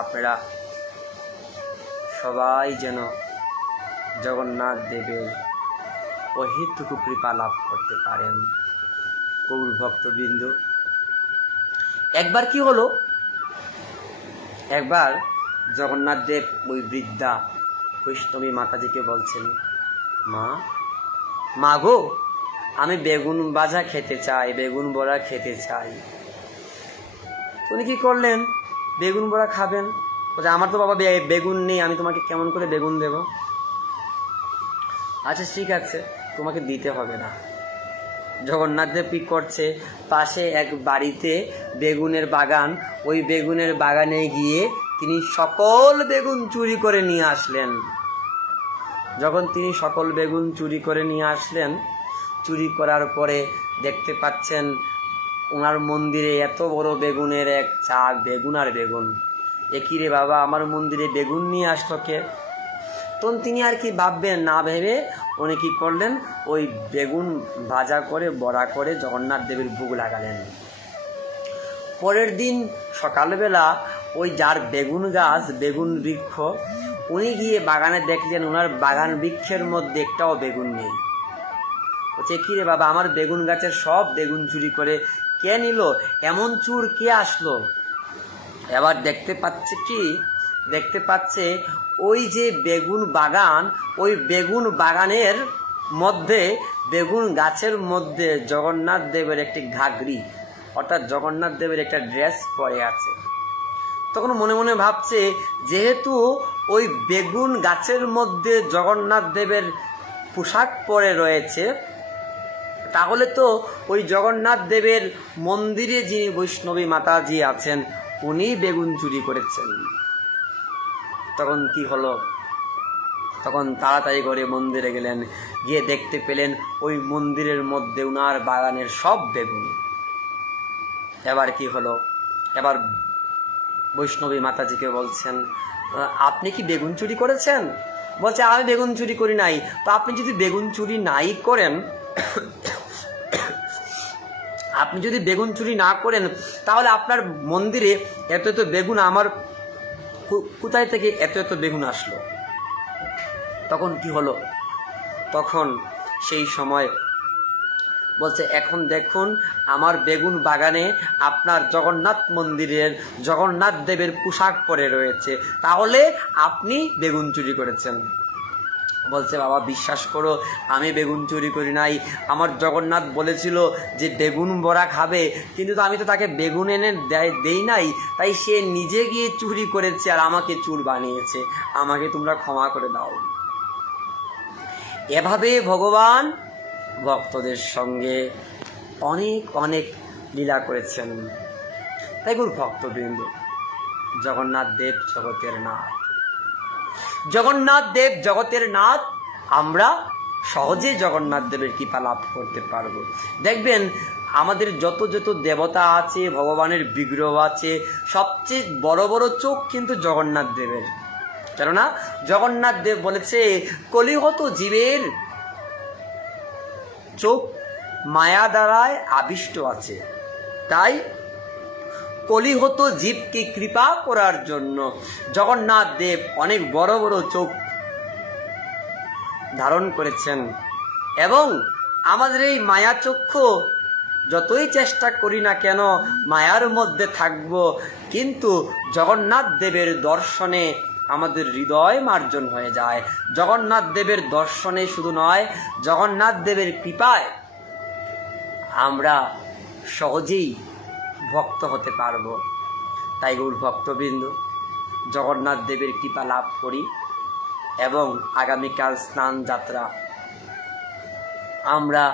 আপনারা সবাই যেন জগন্নাথ দেবের অহেতুকু কৃপা লাভ করতে পারেন। গৌর ভক্তবৃন্দ, একবার কি হলো, একবার জগন্নাথ দেব ওই বৃদ্ধা বৈষ্ণবী মাতাজিকে বলছেন, মা গো, আমি বেগুন ভাজা খেতে চাই, বেগুন বড়া খেতে চাই। উনি কি করলেন, বেগুন বড়া খাবেন? বলছে, আমার তো বাবা বেগুন নেই, আমি তোমাকে কেমন করে বেগুন দেব? আচ্ছা ঠিক আছে, তোমাকে দিতে হবে না। জগন্নাথ দেব কি করছে, পাশে এক বাড়িতে বেগুনের বাগান, ওই বেগুনের বাগানে গিয়ে তিনি সকল বেগুন চুরি করে নিয়ে আসলেন। যখন তিনি সকল বেগুন চুরি করে নিয়ে আসলেন, চুরি করার পরে দেখতে পাচ্ছেন ওনার মন্দিরে এত বড় বেগুনের এক চাক, বেগুন আর বেগুন। একই রে বাবা, আমার মন্দিরে বেগুন নিয়ে আসলো কে? তখন তিনি আর কি ভাববেন না ভেবে উনি কি করলেন, ওই বেগুন ভাজা করে বড়া করে জগন্নাথ দেবের ভোগ লাগালেন। পরের দিন সকালবেলা ওই যার বেগুন গাছ, বেগুন বৃক্ষ, উনি গিয়ে বাগানে দেখলেন ওনার বাগান বৃক্ষের মধ্যে একটাও বেগুন নেই। বলছে, কি রে বাবা, আমার বেগুন গাছের সব বেগুন চুরি করে কে নিল? এমন চুর কে আসলো? এবার দেখতে পাচ্ছে ওই যে বেগুন বাগান, ওই বেগুন বাগানের মধ্যে, বেগুন গাছের মধ্যে জগন্নাথ দেবের একটি ঘাগরি, অর্থাৎ জগন্নাথ দেবের একটা ড্রেস পরে আছে। তখন মনে মনে ভাবছে, যেহেতু ওই বেগুন গাছের মধ্যে জগন্নাথ দেবের পোশাক পরে রয়েছে, তাহলে তো ওই জগন্নাথ দেবের মন্দিরে যিনি বৈষ্ণবী মাতাজি আছেন, উনি বেগুন চুরি করেছেন। তখন কি হলো, তখন তাড়াতাড়ি করে মন্দিরে গেলেন, গিয়ে দেখতে পেলেন ওই মন্দিরের মধ্যে উনার বাগানের সব বেগুন। এবার কি হলো, এবার বৈষ্ণবী মাতাজিকে বলছেন, আপনি কি বেগুন চুরি করেছেন? বলছে, আমি বেগুন চুরি করি নাই। তো আপনি যদি বেগুন চুরি নাই করেন, আপনি যদি বেগুন চুরি না করেন, তাহলে আপনার মন্দিরে এত এত বেগুন আমার কোথায় থেকে এত এত বেগুন আসলো? তখন কি হলো, তখন সেই সময় বলছে, এখন দেখুন আমার বেগুন বাগানে আপনার জগন্নাথ মন্দিরের জগন্নাথ দেবের পোশাক পরে রয়েছে, তাহলে আপনি বেগুন চুরি করেছেন। বলছে, বাবা বিশ্বাস করো আমি বেগুন চুরি করি নাই, আমার জগন্নাথ বলেছিল যে বেগুন বড়া খাবে, কিন্তু আমি তো তাকে বেগুন এনে দেই নাই, তাই সে নিজে গিয়ে চুরি করেছে আর আমাকে চুর বানিয়েছে, আমাকে তোমরা ক্ষমা করে দাও। এভাবে ভগবান ভক্তদের সঙ্গে অনেক অনেক লীলা করেছেন। তাই গুরু ভক্তবৃন্দ, জগন্নাথ দেব জগতের নাথ, জগন্নাথ দেব জগতের নাথ। আমরা সহজে জগন্নাথ দেবের কৃপা লাভ করতে পারবো। দেখবেন আমাদের যত যত দেবতা আছে, ভগবানের বিগ্রহ আছে, সবচেয়ে বড় বড় চোখ কিন্তু জগন্নাথ দেবের। কেননা জগন্নাথ দেব বলেছে, কলিহত জীবের চোখ মায়া দ্বারায় আবিষ্ট আছে, তাই কলিহত জীবকে কৃপা করার জন্য জগন্নাথ দেব অনেক বড় বড় চোখ ধারণ করেছেন। এবং আমাদের এই মায়া চক্ষু যতই চেষ্টা করি না কেন মায়ার মধ্যে থাকব, কিন্তু জগন্নাথ দেবের দর্শনে আমাদের হৃদয় মার্জন হয়ে যায়। জগন্নাথ দেবের দর্শনে শুধু নয়, জগন্নাথ দেবের কৃপায় আমরা সহজেই ভক্ত হতে পারব। তাই গৌর ভক্তবৃন্দ, জগন্নাথ দেবের কৃপা লাভ করি। এবং আগামীকাল স্নান যাত্রা, আমরা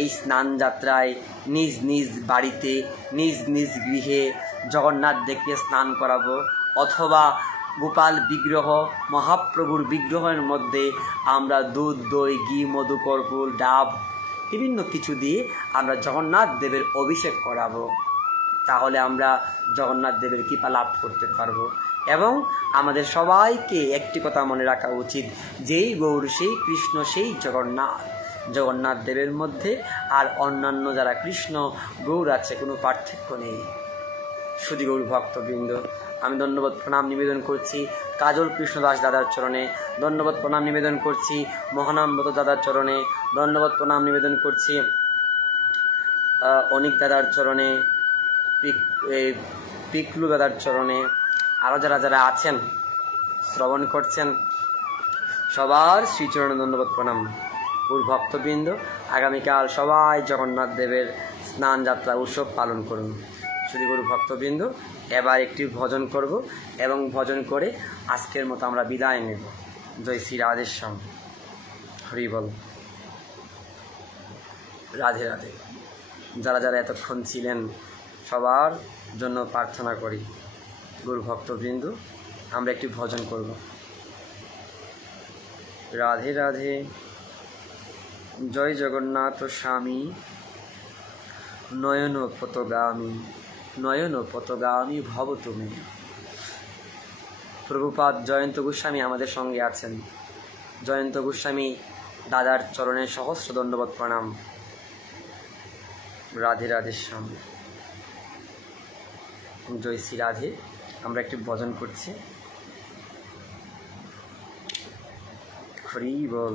এই স্নান যাত্রায় নিজ নিজ বাড়িতে নিজ নিজ গৃহে জগন্নাথ দেবকে স্নান করাবো, অথবা গোপাল বিগ্রহ মহাপ্রভুর বিগ্রহের মধ্যে আমরা দুধ, দই, ঘি, মধু, কর্পূর, ডাব বিভিন্ন কিছু দিয়ে আমরা জগন্নাথ দেবের অভিষেক করাবো। তাহলে আমরা জগন্নাথ দেবের কৃপা লাভ করতে পারবো। এবং আমাদের সবাইকে একটি কথা মনে রাখা উচিত, যেই গৌর সেই কৃষ্ণ সেই জগন্নাথ। জগন্নাথ দেবের মধ্যে আর অন্যান্য যারা কৃষ্ণ গৌর আছে কোনো পার্থক্য নেই। শুধু গৌর ভক্তবৃন্দ, আমি ধন্যবাদ প্রণাম নিবেদন করছি কাজল কৃষ্ণদাস দাদার চরণে, ধন্যবাদ প্রণাম নিবেদন করছি মহানামব্রত দাদার চরণে, ধন্যবাদ প্রণাম নিবেদন করছি অনিক দাদার চরণে, পিকলু দাদার চরণে, আরও যারা যারা আছেন শ্রবণ করছেন সবার শ্রীচরণে ধন্যবাদ প্রণাম। গৌর ভক্তবৃন্দ, আগামীকাল সবাই জগন্নাথ দেবের স্নান যাত্রা উৎসব পালন করুন। শ্রী গৌর ভক্তবৃন্দ, এবার একটি ভজন করব এবং ভজন করে আজকের মতো আমরা বিদায় নেব। জয় শ্রী রাধেশ্যাম, হরি বল, রাধে রাধে। যারা যারা এতক্ষণ ছিলেন সবার জন্য প্রার্থনা করি। গুরু ভক্তবৃন্দ, আমরা একটি ভজন করব। রাধে রাধে, জয় জগন্নাথ স্বামী, নয়ন পতগামী, নয়ন পতগামী ভব তুমি। প্রভুপাদ জয়ন্ত গোস্বামী আমাদের সঙ্গে আছেন। জয়ন্ত গোস্বামী দাদার চরণে সহস্র দণ্ডবত প্রণাম। রাধে রাধে শ্যাম, জয় শ্রী রাধে। আমরা একটি ভজন করছি। হরি বল,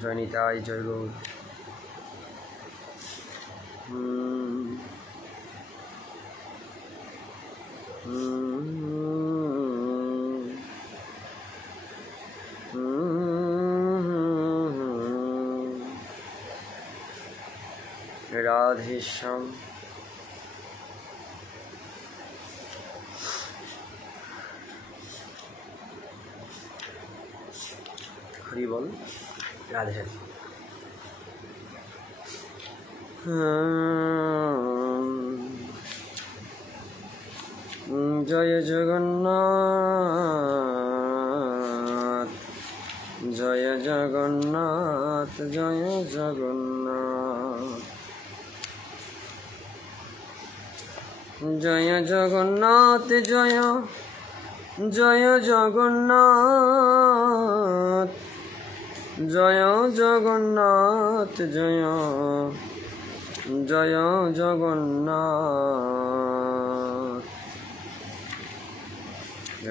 জয় নিতাই, জয় গৌর। রাধে শ্যাম, হরি বল, রাধে রাধে। জয় জগন্নাথ, জয় জগন্নাথ, জয় জগন্নাথ, জয় জগন্নাথ, জয় জয় জগন্নাথ, জয় জগন্নাথ, জয় জয় জগন্নাথ।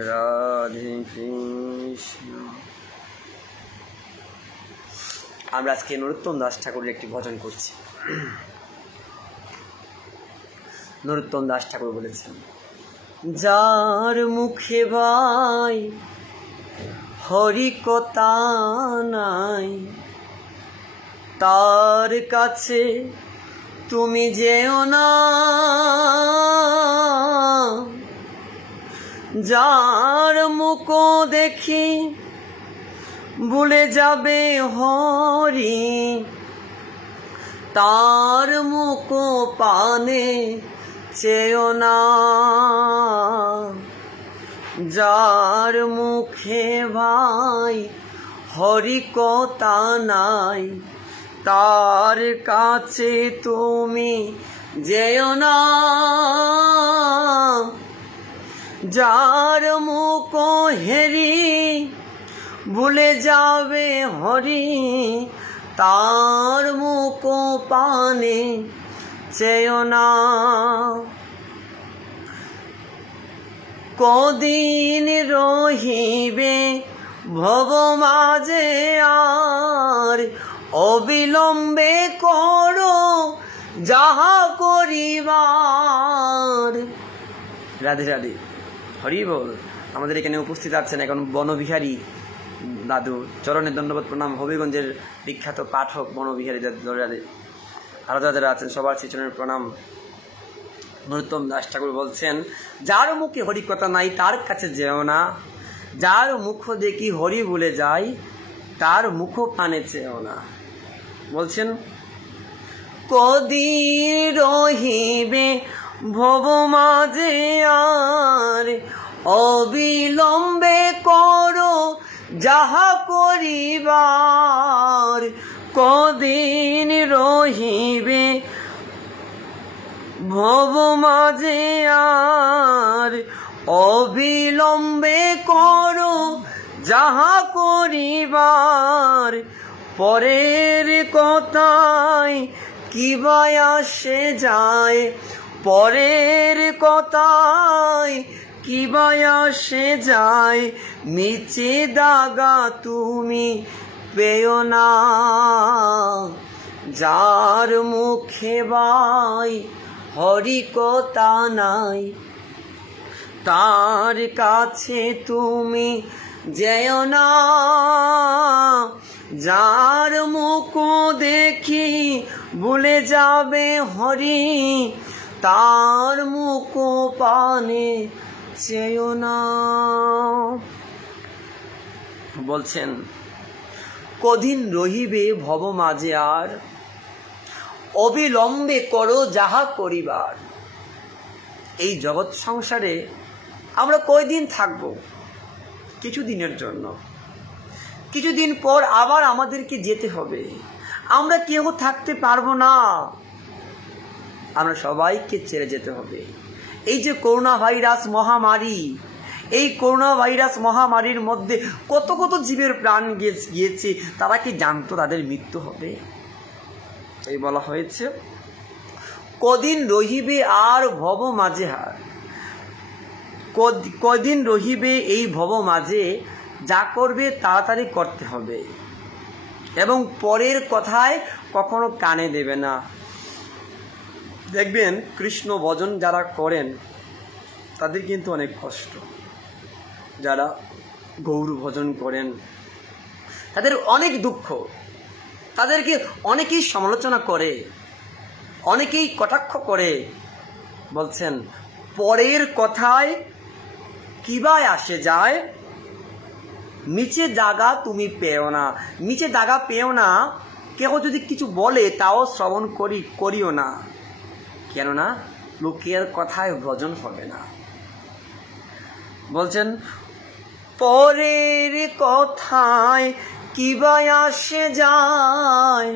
রাধে কৃষ্ণ। আমরা আজকে নরোত্তম দাস ঠাকুরের একটি ভজন করছি। নরোত্তম দাস ঠাকুর বলেছেন, যার মুখে ভাই হরি কথা নাই, তার কাছে তুমি যেও না, যার মুখ দেখি ভুলে যাবে হরি, তার মুখ পানে চেও না, যার মুখে ভাই হরি কথা নাই, তার কাছে তুমি যেও না, যার মুখ হেরি ভুলে যাবে হরি, তার মুখ পানে চেও না। কদিন রহিবে ভব মাঝে আর, অবিলম্বে করো যাহা করিবার। রাধে রাধে, হরি বল। আমাদের এখানে উপস্থিত আছেন এখন বনবিহারী দাদু, চরণে ধন্যবাদ প্রণাম। হবিগঞ্জের বিখ্যাত পাঠক বনবিহারী দাদু, রাধে। আরো যারা আছেন সবার শ্রীচরণের প্রণাম। নরোত্তম দাস ঠাকুর বলছেন, যার মুখে হরি কথা নাই তার কাছে যেও না, যার মুখ দেখি হরি বলে যায়, তার মুখ পানে চেও না। বলছেন, কদিন রহিবে ভব মাঝে আর, অবিলম্বে করো যাহা করিবার। কদিন রহিবে ভব মাঝে আর, অবিলম্বে করো যাহা করিবার। পরের কথায় কিবা আসে যায়, পরের কথায় কিবা আসে যায়, নিচে দাগা তুমি পেও না, যার মুখে ভাই হরি কথা নাই, তার কাছে তুমি যেও না, যার মুখ দেখি ভুলে যাবে হরি, তার মুখ পানে চেও না। বলছেন, কদিন রহিবে ভব মাঝে আর, অবিলম্বে করো যাহা করিবার। এই জগৎ সংসারে আমরা কয়দিন থাকব? কিছুদিনের জন্য, কিছুদিন পর আবার আমাদেরকে যেতে হবে। আমরা কেউ থাকতে পারবো না, আমরা সবাইকে ছেড়ে যেতে হবে। এই যে করোনা ভাইরাস মহামারী, এই করোনা ভাইরাস মহামারীর মধ্যে কত কত জীবের প্রাণ গিয়েছে, তারা কি জানতো তাদের মৃত্যু হবে? এই বলা হয়েছে, কদিন রহিবে আর ভব মাঝে হার, কদিন রহিবে এই ভব মাঝে, যা করবে তাড়াতাড়ি করতে হবে এবং পরের কথায় কখনো কানে দেবে না। দেখবেন কৃষ্ণ ভজন যারা করেন তাদের কিন্তু অনেক কষ্ট, যারা গৌর ভজন করেন তাদের অনেক দুঃখ, তাদেরকে অনেকেই সমালোচনা করে, অনেকেই কটাক্ষ করে। বলছেন, পরের কথায় কিবা আসে যায়, নিচে জায়গা তুমি পেও না, নিচে জায়গা পেও না। কেউ যদি কিছু বলে তাও শ্রবণ করিও না, কেননা লোকের কথায় ভজন হবে না। বলছেন, পরের কথায় কিবা আসে যায়,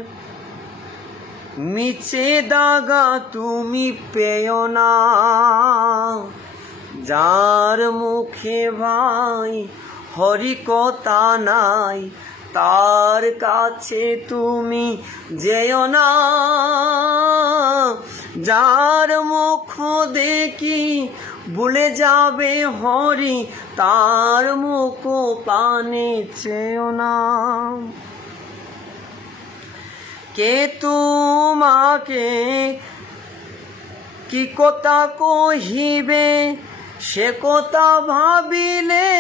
নিচে দাগা তুমি পেও না, যার মুখে ভাই হরি কথা নাই, তার কাছে তুমি যেও না, যার মুখ দেখি ভুলে যাবে হরি, তার মুখ পানে চেও না। কে তোমাকে কি কথা কহিবে, সে কথা ভাবিলে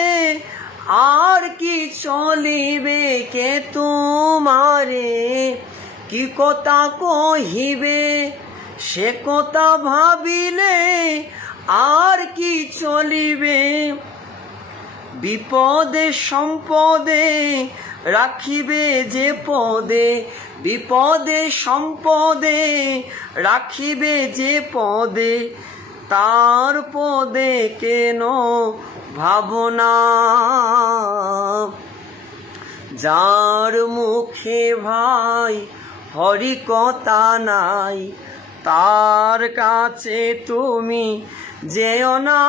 আর কি চলিবে কে তোমারে, কি কথা কহিবে সে কথা ভাবিলে আর কি চলিবে। বিপদে সম্পদে রাখিবে যে পদে, বিপদে সম্পদে রাখিবে যে পদে, তার পদে কেন ভাবনা। যার মুখে ভাই হরি কথা নাই, তার কাছে তুমি যেও না।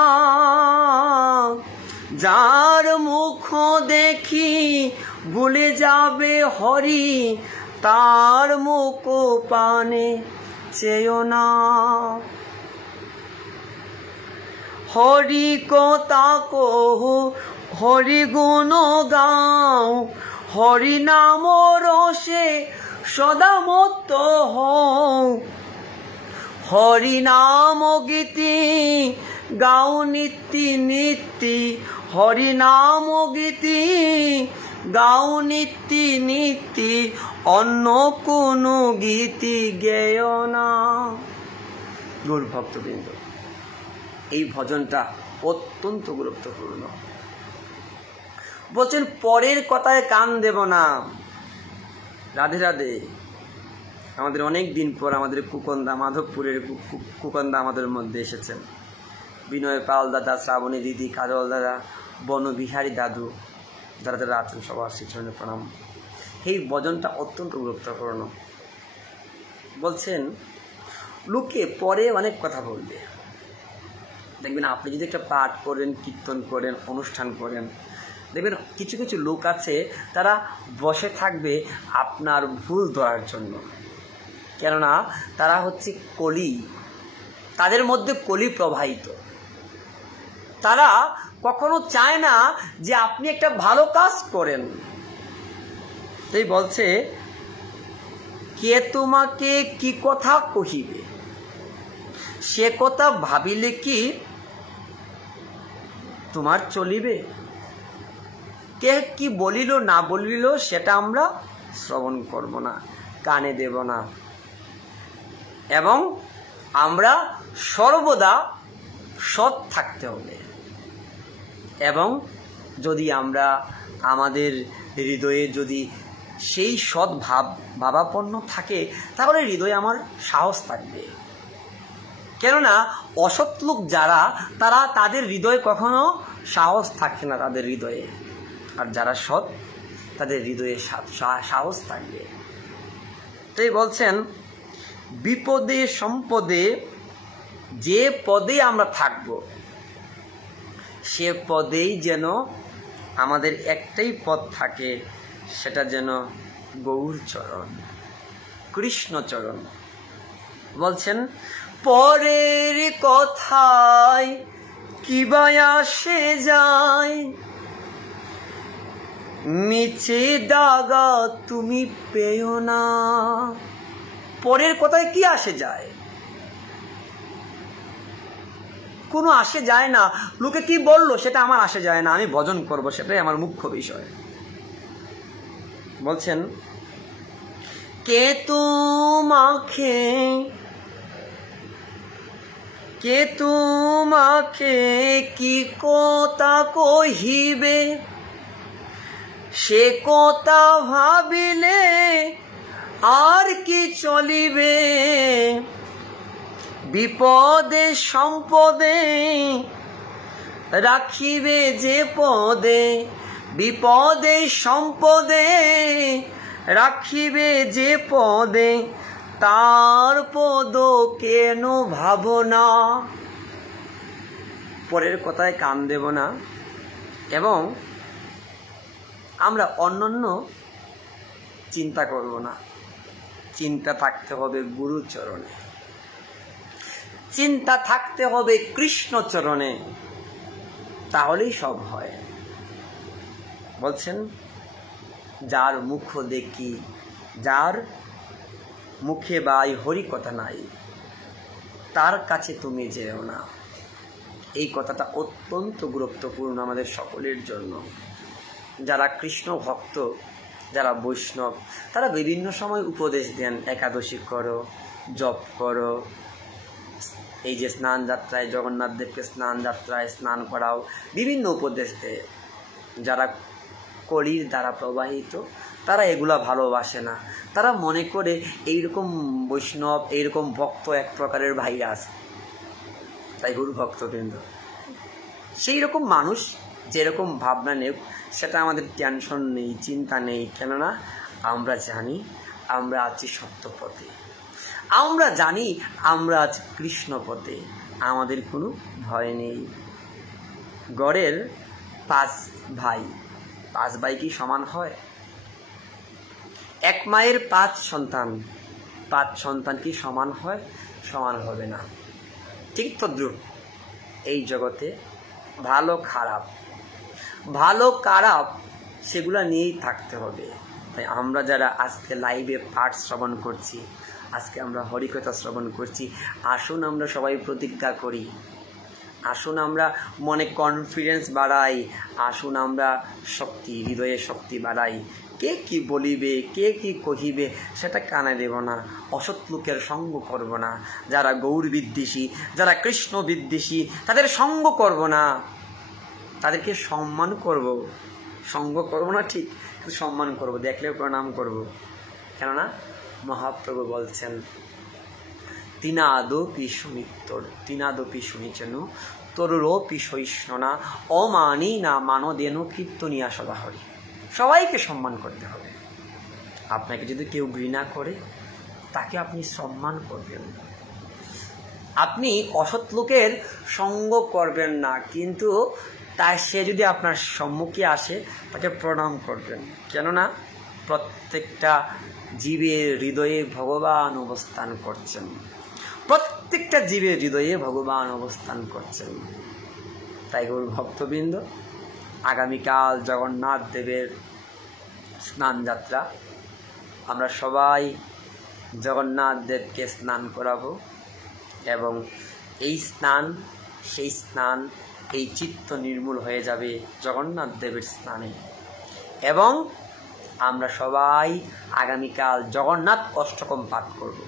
যার মুখ দেখি ভুলে যাবে হরি, তার মুখ পানে চেয়েও না। হরি কথা কহু হরি গুণ গাও, হরি নাম রসে সদা মত্ত হও। হরি নাম গীতি গাও নিত্যি নিত্যি, হরি নাম গীতি গাও নিত্যি নিত্যি, অন্য কোনো গীতি গেয় না। গৌর ভক্তবৃন্দ, এই ভজনটা অত্যন্ত গুরুত্বপূর্ণ। বলছেন পরের কথায় কান দেব না। রাধে রাধে। আমাদের অনেক দিন পর আমাদের কুকন্দা, মাধবপুরের কুকন্দা আমাদের মধ্যে এসেছেন। বিনয় পাল দাদা, শ্রাবণী দিদি, কাজল দাদা, বনবিহারী দাদু, যারা যারা আছেন সবার শ্রীচরণে প্রণাম। এই ভজনটা অত্যন্ত গুরুত্বপূর্ণ। বলছেন লোকে পরে অনেক কথা বলবে। দেখবেন আপনি যদি একটা পাঠ করেন, কীর্তন করেন, অনুষ্ঠান করেন, দেখবেন কিছু কিছু লোক আছে তারা বসে থাকবে আপনার ভুল ধরার জন্য। কেননা তারা হচ্ছে কলি, তাদের মধ্যে কলি প্রবাহিত। তারা কখনো চায় না যে আপনি একটা ভালো কাজ করেন। তাই বলছে কে তোমাকে কি কথা কহিবে, সে কথা ভাবিলে কি তোমার চলিবে। কে কি বলিল না বলিল সেটা আমরা শ্রবণ করব না, কানে দেব না। এবং আমরা সর্বদা সৎ থাকতে হবে। এবং যদি আমরা আমাদের হৃদয়ে যদি সেই সৎ ভাবাপন্ন থাকে, তাহলে হৃদয়ে আমার সাহস থাকবে। কেননা অসৎ লোক যারা, তারা তাদের হৃদয়ে কখনো সাহস থাকে না তাদের হৃদয়ে। আর যারা সৎ, তাদের হৃদয়ে সাহস থাকবে। তাই বলছেন বিপদে সম্পদে যে পদে আমরা থাকব, সে পদেই যেন আমাদের একটাই পদ থাকে, সেটা যেন গৌরচরণ, কৃষ্ণচরণ। বলছেন পরের কথায় কিবা আসে যায়, নিচে দাগা তুমি পেও না। পরের কথায় কি আসে যায়? কোনো আসে যায় না। লোকে কি বললো সেটা আমার আসে যায় না, আমি ভজন করব, সেটাই আমার মুখ্য বিষয়। বলছেন কে তোমাকে কি কথা কহিবে, সে কথা ভাবিলে আর কি চলিবে। বিপদে সম্পদে রাখিবে যে পদে, বিপদে সম্পদে রাখিবে যে পদে, তার পদ কেন ভাবনা। পরের কথায় কান দেব না। এবং আমরা অন্যান্য চিন্তা করব না। চিন্তা থাকতে হবে গুরুচরণে, চিন্তা থাকতে হবে কৃষ্ণচরণে, তাহলেই সব হয়। বলছেন যার মুখ দেখি, যার মুখে বাই হরি কথা নাই, তার কাছে তুমি যেও না। এই কথাটা অত্যন্ত গুরুত্বপূর্ণ আমাদের সকলের জন্য। যারা কৃষ্ণ ভক্ত, যারা বৈষ্ণব, তারা বিভিন্ন সময় উপদেশ দেন, একাদশী করো, জপ করো, এই যে স্নান যাত্রায় জগন্নাথ দেবকে স্নান যাত্রায় স্নান করাও, বিভিন্ন উপদেশ দেয়। যারা কলির দ্বারা প্রবাহিত তারা এগুলা ভালোবাসে না, তারা মনে করে এইরকম বৈষ্ণব, এইরকম ভক্ত এক প্রকারের ভাইরাস। তাই গুরু ভক্তবৃন্দ, সেই রকম মানুষ যেরকম ভাবনা নেব সেটা আমাদের টেনশন নেই, চিন্তা নেই, কেননা আমরা জানি আমরা আছি সত্য পথে, আমরা জানি আমরা আছি কৃষ্ণ পথে, আমাদের কোনো ভয় নেই। গড়ের 5 ভাই, 5 ভাই কি সমান হয়? এক মায়ের 5 সন্তান, 5 সন্তান কি সমান হয়? সমান হবে না। ঠিক তদ্রূপ এই জগতে ভালো খারাপ, ভালো খারাপ সেগুলা নিয়েই থাকতে হবে। তাই আমরা যারা আজকে লাইভে পাঠ শ্রবণ করছি, আজকে আমরা হরিকথা শ্রবণ করছি, আসুন আমরা সবাই প্রতিজ্ঞা করি, আসুন আমরা মনে কনফিডেন্স বাড়াই, আসুন আমরা শক্তি, হৃদয়ে শক্তি বাড়াই। কে কি বলিবে, কে কি কহিবে সেটা কানে দেব না, অসৎ লোকের সঙ্গ করব না, যারা গৌর বিদ্বেষী, যারা কৃষ্ণ বিদ্বেষী তাদের সঙ্গ করব না, তাদেরকে সম্মান করব, সঙ্গ করব না ঠিক, কিন্তু সম্মান করব, দেখলে প্রণাম করব। কেননা মহাপ্রভু বলছেন তিনাদপি সুমিত্তর, তিনাদপি শুনিছেন তরুরপি সহিষ্ণনা অমানি না মানদেন কীর্তনিয়া সদাহরি। সবাইকে সম্মান করতে হবে। আপনাকে যদি কেউ ঘৃণা করে তাকে আপনি সম্মান করবেন, আপনি অসৎ লোকের সঙ্গ করবেন না, কিন্তু তাই সে যদি আপনার সম্মুখে আসে তাকে প্রণাম করবেন। কেননা প্রত্যেকটা জীবের হৃদয়ে ভগবান অবস্থান করছেন, প্রত্যেকটা জীবের হৃদয়ে ভগবান অবস্থান করছেন। তাই গৌর ভক্তবৃন্দ, আগামীকাল জগন্নাথ দেবের স্নান যাত্রা, আমরা সবাই জগন্নাথ দেবকে স্নান করাবো এবং এই স্নান, সেই স্নান, এই চিত্ত নির্মূল হয়ে যাবে জগন্নাথ দেবের স্নানে। এবং আমরা সবাই আগামীকাল জগন্নাথ অষ্টকম পাঠ করব।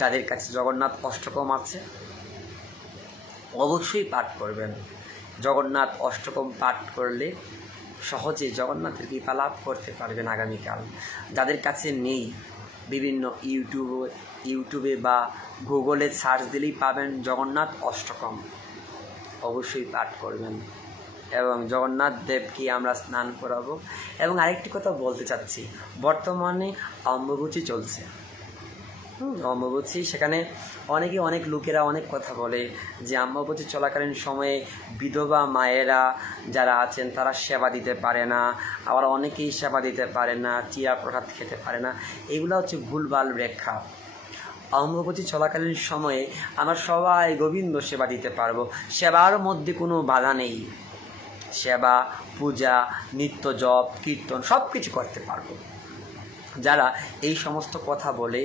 যাদের কাছে জগন্নাথ অষ্টকম আছে অবশ্যই পাঠ করবেন। জগন্নাথ অষ্টকম পাঠ করলে সহজে জগন্নাথের কৃপা লাভ করতে পারবেন আগামীকাল। যাদের কাছে নেই, বিভিন্ন ইউটিউবে বা গুগলে সার্চ দিলেই পাবেন জগন্নাথ অষ্টকম, অবশ্যই পাঠ করবেন এবং জগন্নাথ দেবকে আমরা স্নান করাবো। এবং আরেকটি কথা বলতে চাচ্ছি, বর্তমানে অম্বুবাচী চলছে, অম্বুবাচী, সেখানে অনেক লোকেরা অনেক কথা বলে যে অম্বুবাচী চলাকালীন সময়ে বিধবা মায়েরা যারা আছেন তারা সেবা দিতে পারে না, আবার অনেকেই সেবা দিতে পারে না, চিরা প্রসাদ খেতে পারে না। এগুলো হচ্ছে ভুলভাল ব্যাখ্যা। অম্বুবাচী চলাকালীন সময়ে আমরা সবাই গোবিন্দ সেবা দিতে পারবো, সেবার মধ্যে কোনো বাধা নেই। সেবা, পূজা, নিত্য জপ, কীর্তন সব কিছু করতে পারবো। যারা এই সমস্ত কথা বলে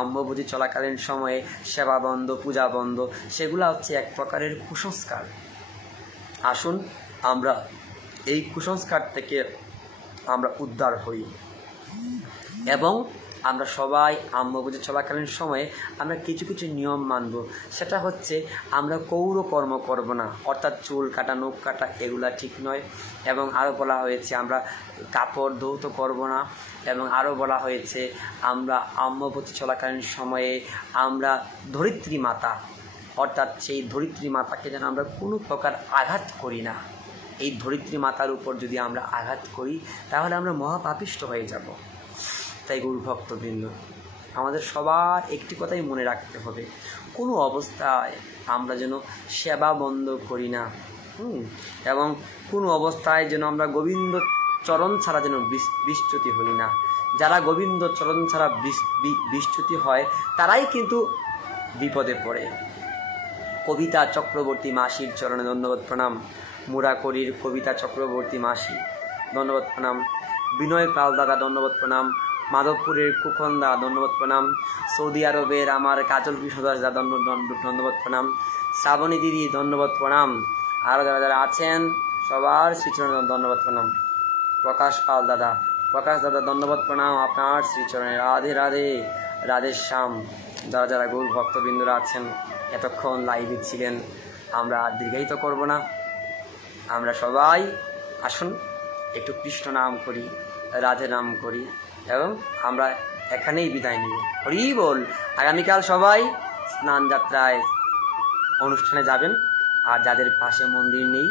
অম্বুবাচী চলাকালীন সময়ে সেবা বন্ধ, পূজা বন্ধ, সেগুলো হচ্ছে এক প্রকারের কুসংস্কার। আসুন আমরা এই কুসংস্কার থেকে আমরা উদ্ধার হই এবং আমরা সবাই অম্বুবাচী চলাকালীন সময়ে আমরা কিছু কিছু নিয়ম মানব। সেটা হচ্ছে আমরা কৌরকর্ম করব না, অর্থাৎ চুল কাটা, নখ কাটা, এগুলা ঠিক নয়। এবং আরও বলা হয়েছে আমরা কাপড় ধৌত করব না। এবং আরও বলা হয়েছে আমরা অম্বুবাচী চলাকালীন সময়ে আমরা ধরিত্রী মাতা, অর্থাৎ সেই ধরিত্রী মাতাকে যেন আমরা কোনো প্রকার আঘাত করি না। এই ধরিত্রী মাতার উপর যদি আমরা আঘাত করি তাহলে আমরা মহাপাপিষ্ট হয়ে যাব। তাই গৌর ভক্তবৃন্দ, আমাদের সবার একটি কথাই মনে রাখতে হবে, কোনো অবস্থায় আমরা যেন সেবা বন্ধ করি না এবং কোনো অবস্থায় যেন আমরা গোবিন্দ চরণ ছাড়া যেন বিচ্যুতি হই না। যারা গোবিন্দ চরণ ছাড়া বিচ্যুতি হয় তারাই কিন্তু বিপদে পড়ে। কবিতা চক্রবর্তী মাসির চরণে ধন্যবাদ প্রণাম। মুরাকরির কবিতা চক্রবর্তী মাসি ধন্যবাদ প্রণাম। বিনয় পাল দাদা ধন্যবাদ প্রণাম। মাধবপুরের কুখন্দা ধন্যবাদ প্রণাম। সৌদি আরবের আমার কাজল কৃষ্ণদাস দা ধন্যবাদ প্রণাম। শ্রাবণী দিদি ধন্যবাদ প্রণাম। আরও যারা যারা আছেন সবার শ্রীচরণে ধন্যবাদ প্রণাম। প্রকাশ পাল দাদা, প্রকাশ দাদা ধন্যবাদ প্রণাম আপনার শ্রীচরণে। রাধে রাধে, রাধে শ্যাম। যারা যারা গৌর ভক্তবৃন্দরা আছেন এতক্ষণ লাইভে ছিলেন, আমরা দীর্ঘায়িত করব না, আমরা সবাই আসুন একটু কৃষ্ণ নাম করি, রাধে নাম করি এবং আমরা এখানেই বিদায় নিব। হরি বল। আগামীকাল সবাই স্নান যাত্রায় অনুষ্ঠানে যাবেন, আর যাদের পাশে মন্দির নেই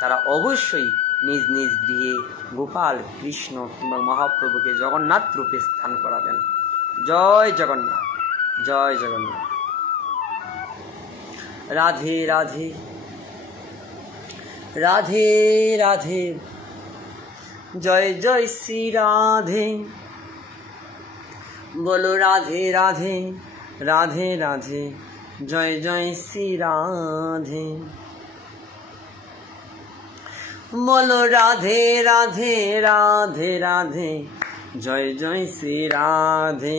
তারা অবশ্যই নিজ নিজ গৃহে গোপাল কৃষ্ণ কিংবা মহাপ্রভুকে জগন্নাথ রূপে স্থান করাবেন। জয় জগন্নাথ, জয় জগন্নাথ। রাধে রাধে, রাধে রাধে, জয় জয় শ্রী রাধে। বলো রাধে রাধে, রাধে রাধে, জয় জয় শ্রী রাধে। বলো রাধে রাধে, রাধে রাধে, জয় জয় শ্রী রাধে।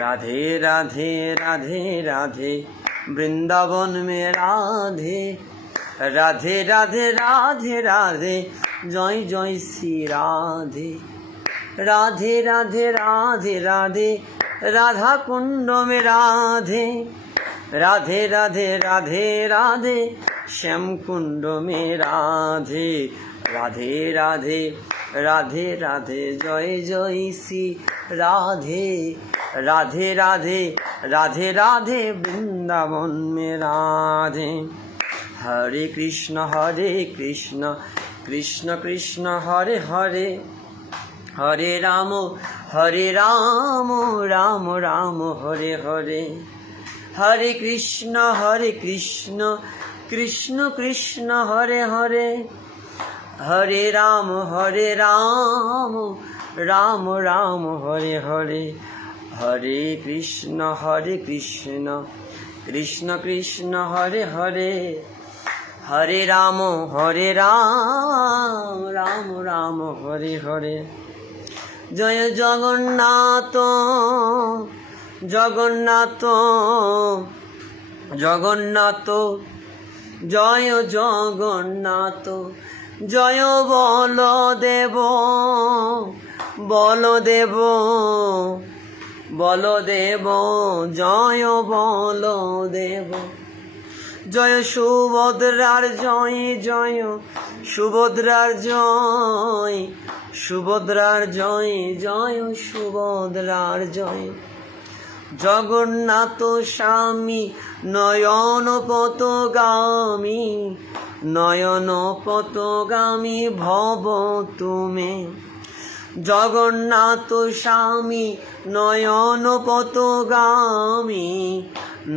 রাধে রাধে, রাধে রাধে, বৃন্দাবন মে রাধে। রাধে রাধে, রাধে রাধে, জয় জয় শ্রী রাধে। রাধে রাধে, রাধে রাধে, রাধা কুণ্ড মে রাধে। রাধে রাধে, রাধে রাধে, শ্যাম কুণ্ড মে রাধে। রাধে রাধে, রাধে রাধে, জয় জয় শ্রী রাধে। রাধে রাধে, রাধে রাধে, বৃন্দাবন মে রাধে। হরে কৃষ্ণ কৃষ্ণ কৃষ্ণ হরে হরে, হরে রাম রাম রাম হরে হরে। হরে কৃষ্ণ কৃষ্ণ কৃষ্ণ হরে হরে, হরে রাম রাম রাম হরে হরে। হরে কৃষ্ণ কৃষ্ণ কৃষ্ণ হরে হরে, হরে রাম রাম রাম হরে হরে। জয় জগন্নাথ জগন্নাথ জগন্নাথ, জয় জগন্নাথ। জয় বলদেব বলদেব বলদেব, জয় বলদেব। জয় সুভদ্রার জয়, জয় সুভদ্রার জয়, সুভদ্রার জয়, জয় সুভদ্রার জয়। জগন্নাথ স্বামী নয়ন পথগামী, নয়ন পথগামী ভব তুমি। জগন্নাথ স্বামী নয়ন পথগামী,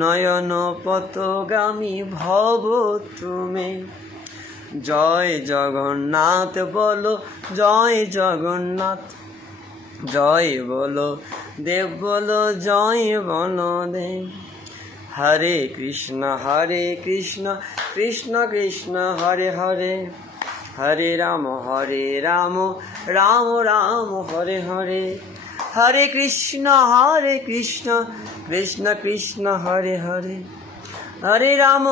নয়ন পথগামী ভব তুমি। জয় জগন্নাথ বলো, জয় জগন্নাথ। জয় বলো দেব বলো, জয় বলো দেব। হরে কৃষ্ণ কৃষ্ণ কৃষ্ণ হরে হরে, হরে রাম রাম রাম হরে হরে। হরে কৃষ্ণ কৃষ্ণ কৃষ্ণ হরে হরে, হরে রাম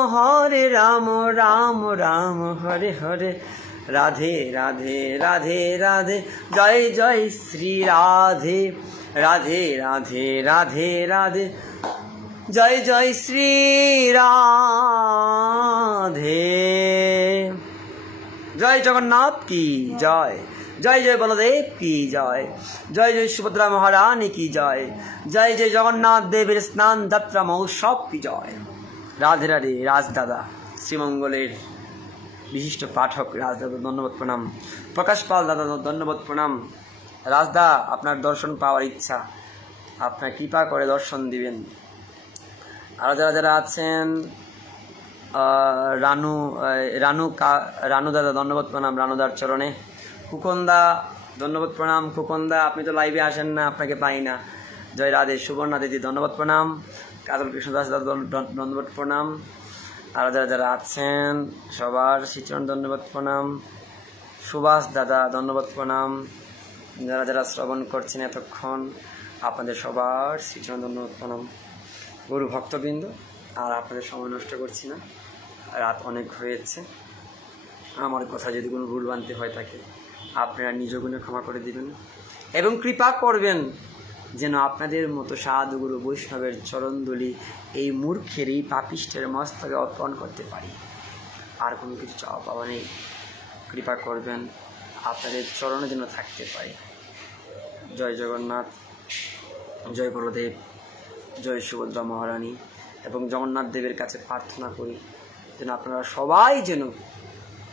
রাম রাম হরে হরে। রাধে রাধে, রাধে রাধে, জয় জয় শ্রী রাধে। রাধে রাধে, রাধে রাধে, জয় জয় শ্রী রাধে। জয় জগন্নাথ কি জয়, জয় জয় বলদেব কি জয়, জয় জয় সুভদ্রা মহারানী কি জয়, জয় জয় জগন্নাথ দেবের স্নান যাত্রা মহোৎসব কি জয়। রাধে রাধে। রাজদাদা শ্রীমঙ্গলের বিশিষ্ট পাঠক রাজদাদা ধন্যবাদ প্রণাম। প্রকাশ পাল দাদা ধন্যবাদ প্রণাম। রাজদা, আপনার দর্শন পাওয়ার ইচ্ছা, আপনার কৃপা করে দর্শন দিবেন। আর যারা যারা আছেন, রানু দাদা ধন্যবাদ প্রণাম রানুদার চরণে। খুকন্দা ধন্যবাদ প্রণাম। খুকন্দা, আপনি তো লাইভে আসেন না, আপনাকে পাই না। জয় রাধে। সুবর্ণা দিদি ধন্যবাদ প্রণাম। কাজল কৃষ্ণ দাস দাদা ধন্যবাদ প্রণাম। আর যারা যারা আছেন সবার শ্রীচরণ ধন্যবাদ প্রণাম। সুভাষ দাদা ধন্যবাদ প্রণাম। যারা যারা শ্রবণ করছেন এতক্ষণ, আপনাদের সবার শ্রীচরণ ধন্যবাদ প্রণাম। গুরু ভক্তবৃন্দ, আর আপনাদের সময় নষ্ট করছি না, রাত অনেক হয়েছে, আমার কথা যদি কোনো ভুল বানতে হয় থাকে আপনারা নিজ গুণে ক্ষমা করে দিবেন এবং কৃপা করবেন যেন আপনাদের মতো সাধুগুরু বৈষ্ণবের চরণধূলি এই মূর্খের এই পাপিষ্টের মস্তকে অর্পণ করতে পারি। আর কোনো কিছু চাওয়া পাওয়া নেই। কৃপা করবেন আপনাদের চরণে যেন থাকতে পারি। জয় জগন্নাথ, জয় বলদেব, জয় সুভদ্রা মহারানী। এবং জগন্নাথ দেবের কাছে প্রার্থনা করি যেন আপনারা সবাই যেন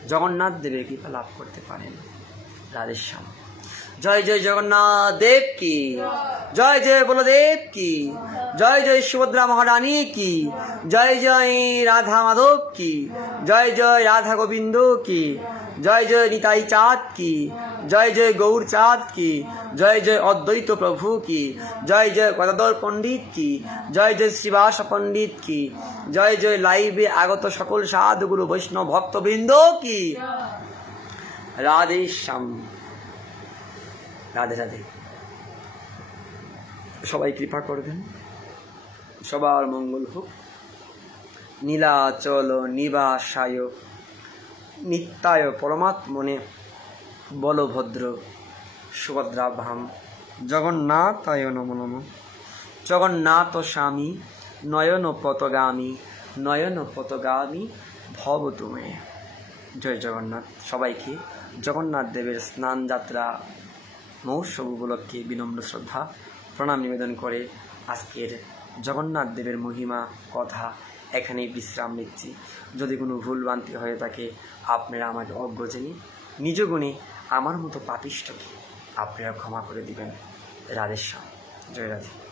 জগন্নাথ দেবের কৃপা লাভ করতে পারেন। রাধেশ্যাম। জয় জয় জগন্নাথ দেব কি, জয় জয় বলদেব কি, জয় জয় সুভদ্রা মহারানী কি, জয় জয় রাধা মাধব কি, জয় জয় রাধা গোবিন্দ কি, জয় জয় নিতাই চাঁদ কি, জয় জয় গৌর চাঁদ কি, জয় জয় অদ্বৈত প্রভু কি, জয় জয় গদাধর পণ্ডিত কি, জয় জয় শ্রীবাস পণ্ডিত কি, জয় জয় লাইভে আগত সকল সাধুগুরু বৈষ্ণব ভক্তবৃন্দ কি। রাধেশ্যাম। রাধে রাধে। সবাই কৃপা করবেন, সবার মঙ্গল হোক। নীলাচল নিবাসায় নিত্যায় পরমাত্মনে বলভদ্র সুভদ্রাভাম জগন্নাথায় নমো নমঃ। জগন্নাথ স্বামী নয়ন পতগামী, নয়ন পতগামী ভব তুমি। জয় জগন্নাথ। সবাইকে জগন্নাথ দেবের স্নান যাত্রা মহোৎসব উপলক্ষে বিনম্র শ্রদ্ধা প্রণাম নিবেদন করে আজকের জগন্নাথ দেবের মহিমা কথা এখানেই বিশ্রাম নিচ্ছি। যদি কোনো ভুল ভ্রান্তি হয়ে থাকে আপনারা আমাকে অজ্ঞ জেনে নিজ গুণে আমার মতো পাপিষ্ঠকে আপনারা ক্ষমা করে দিবেন। রাধেশ্যাম। জয় রাধে।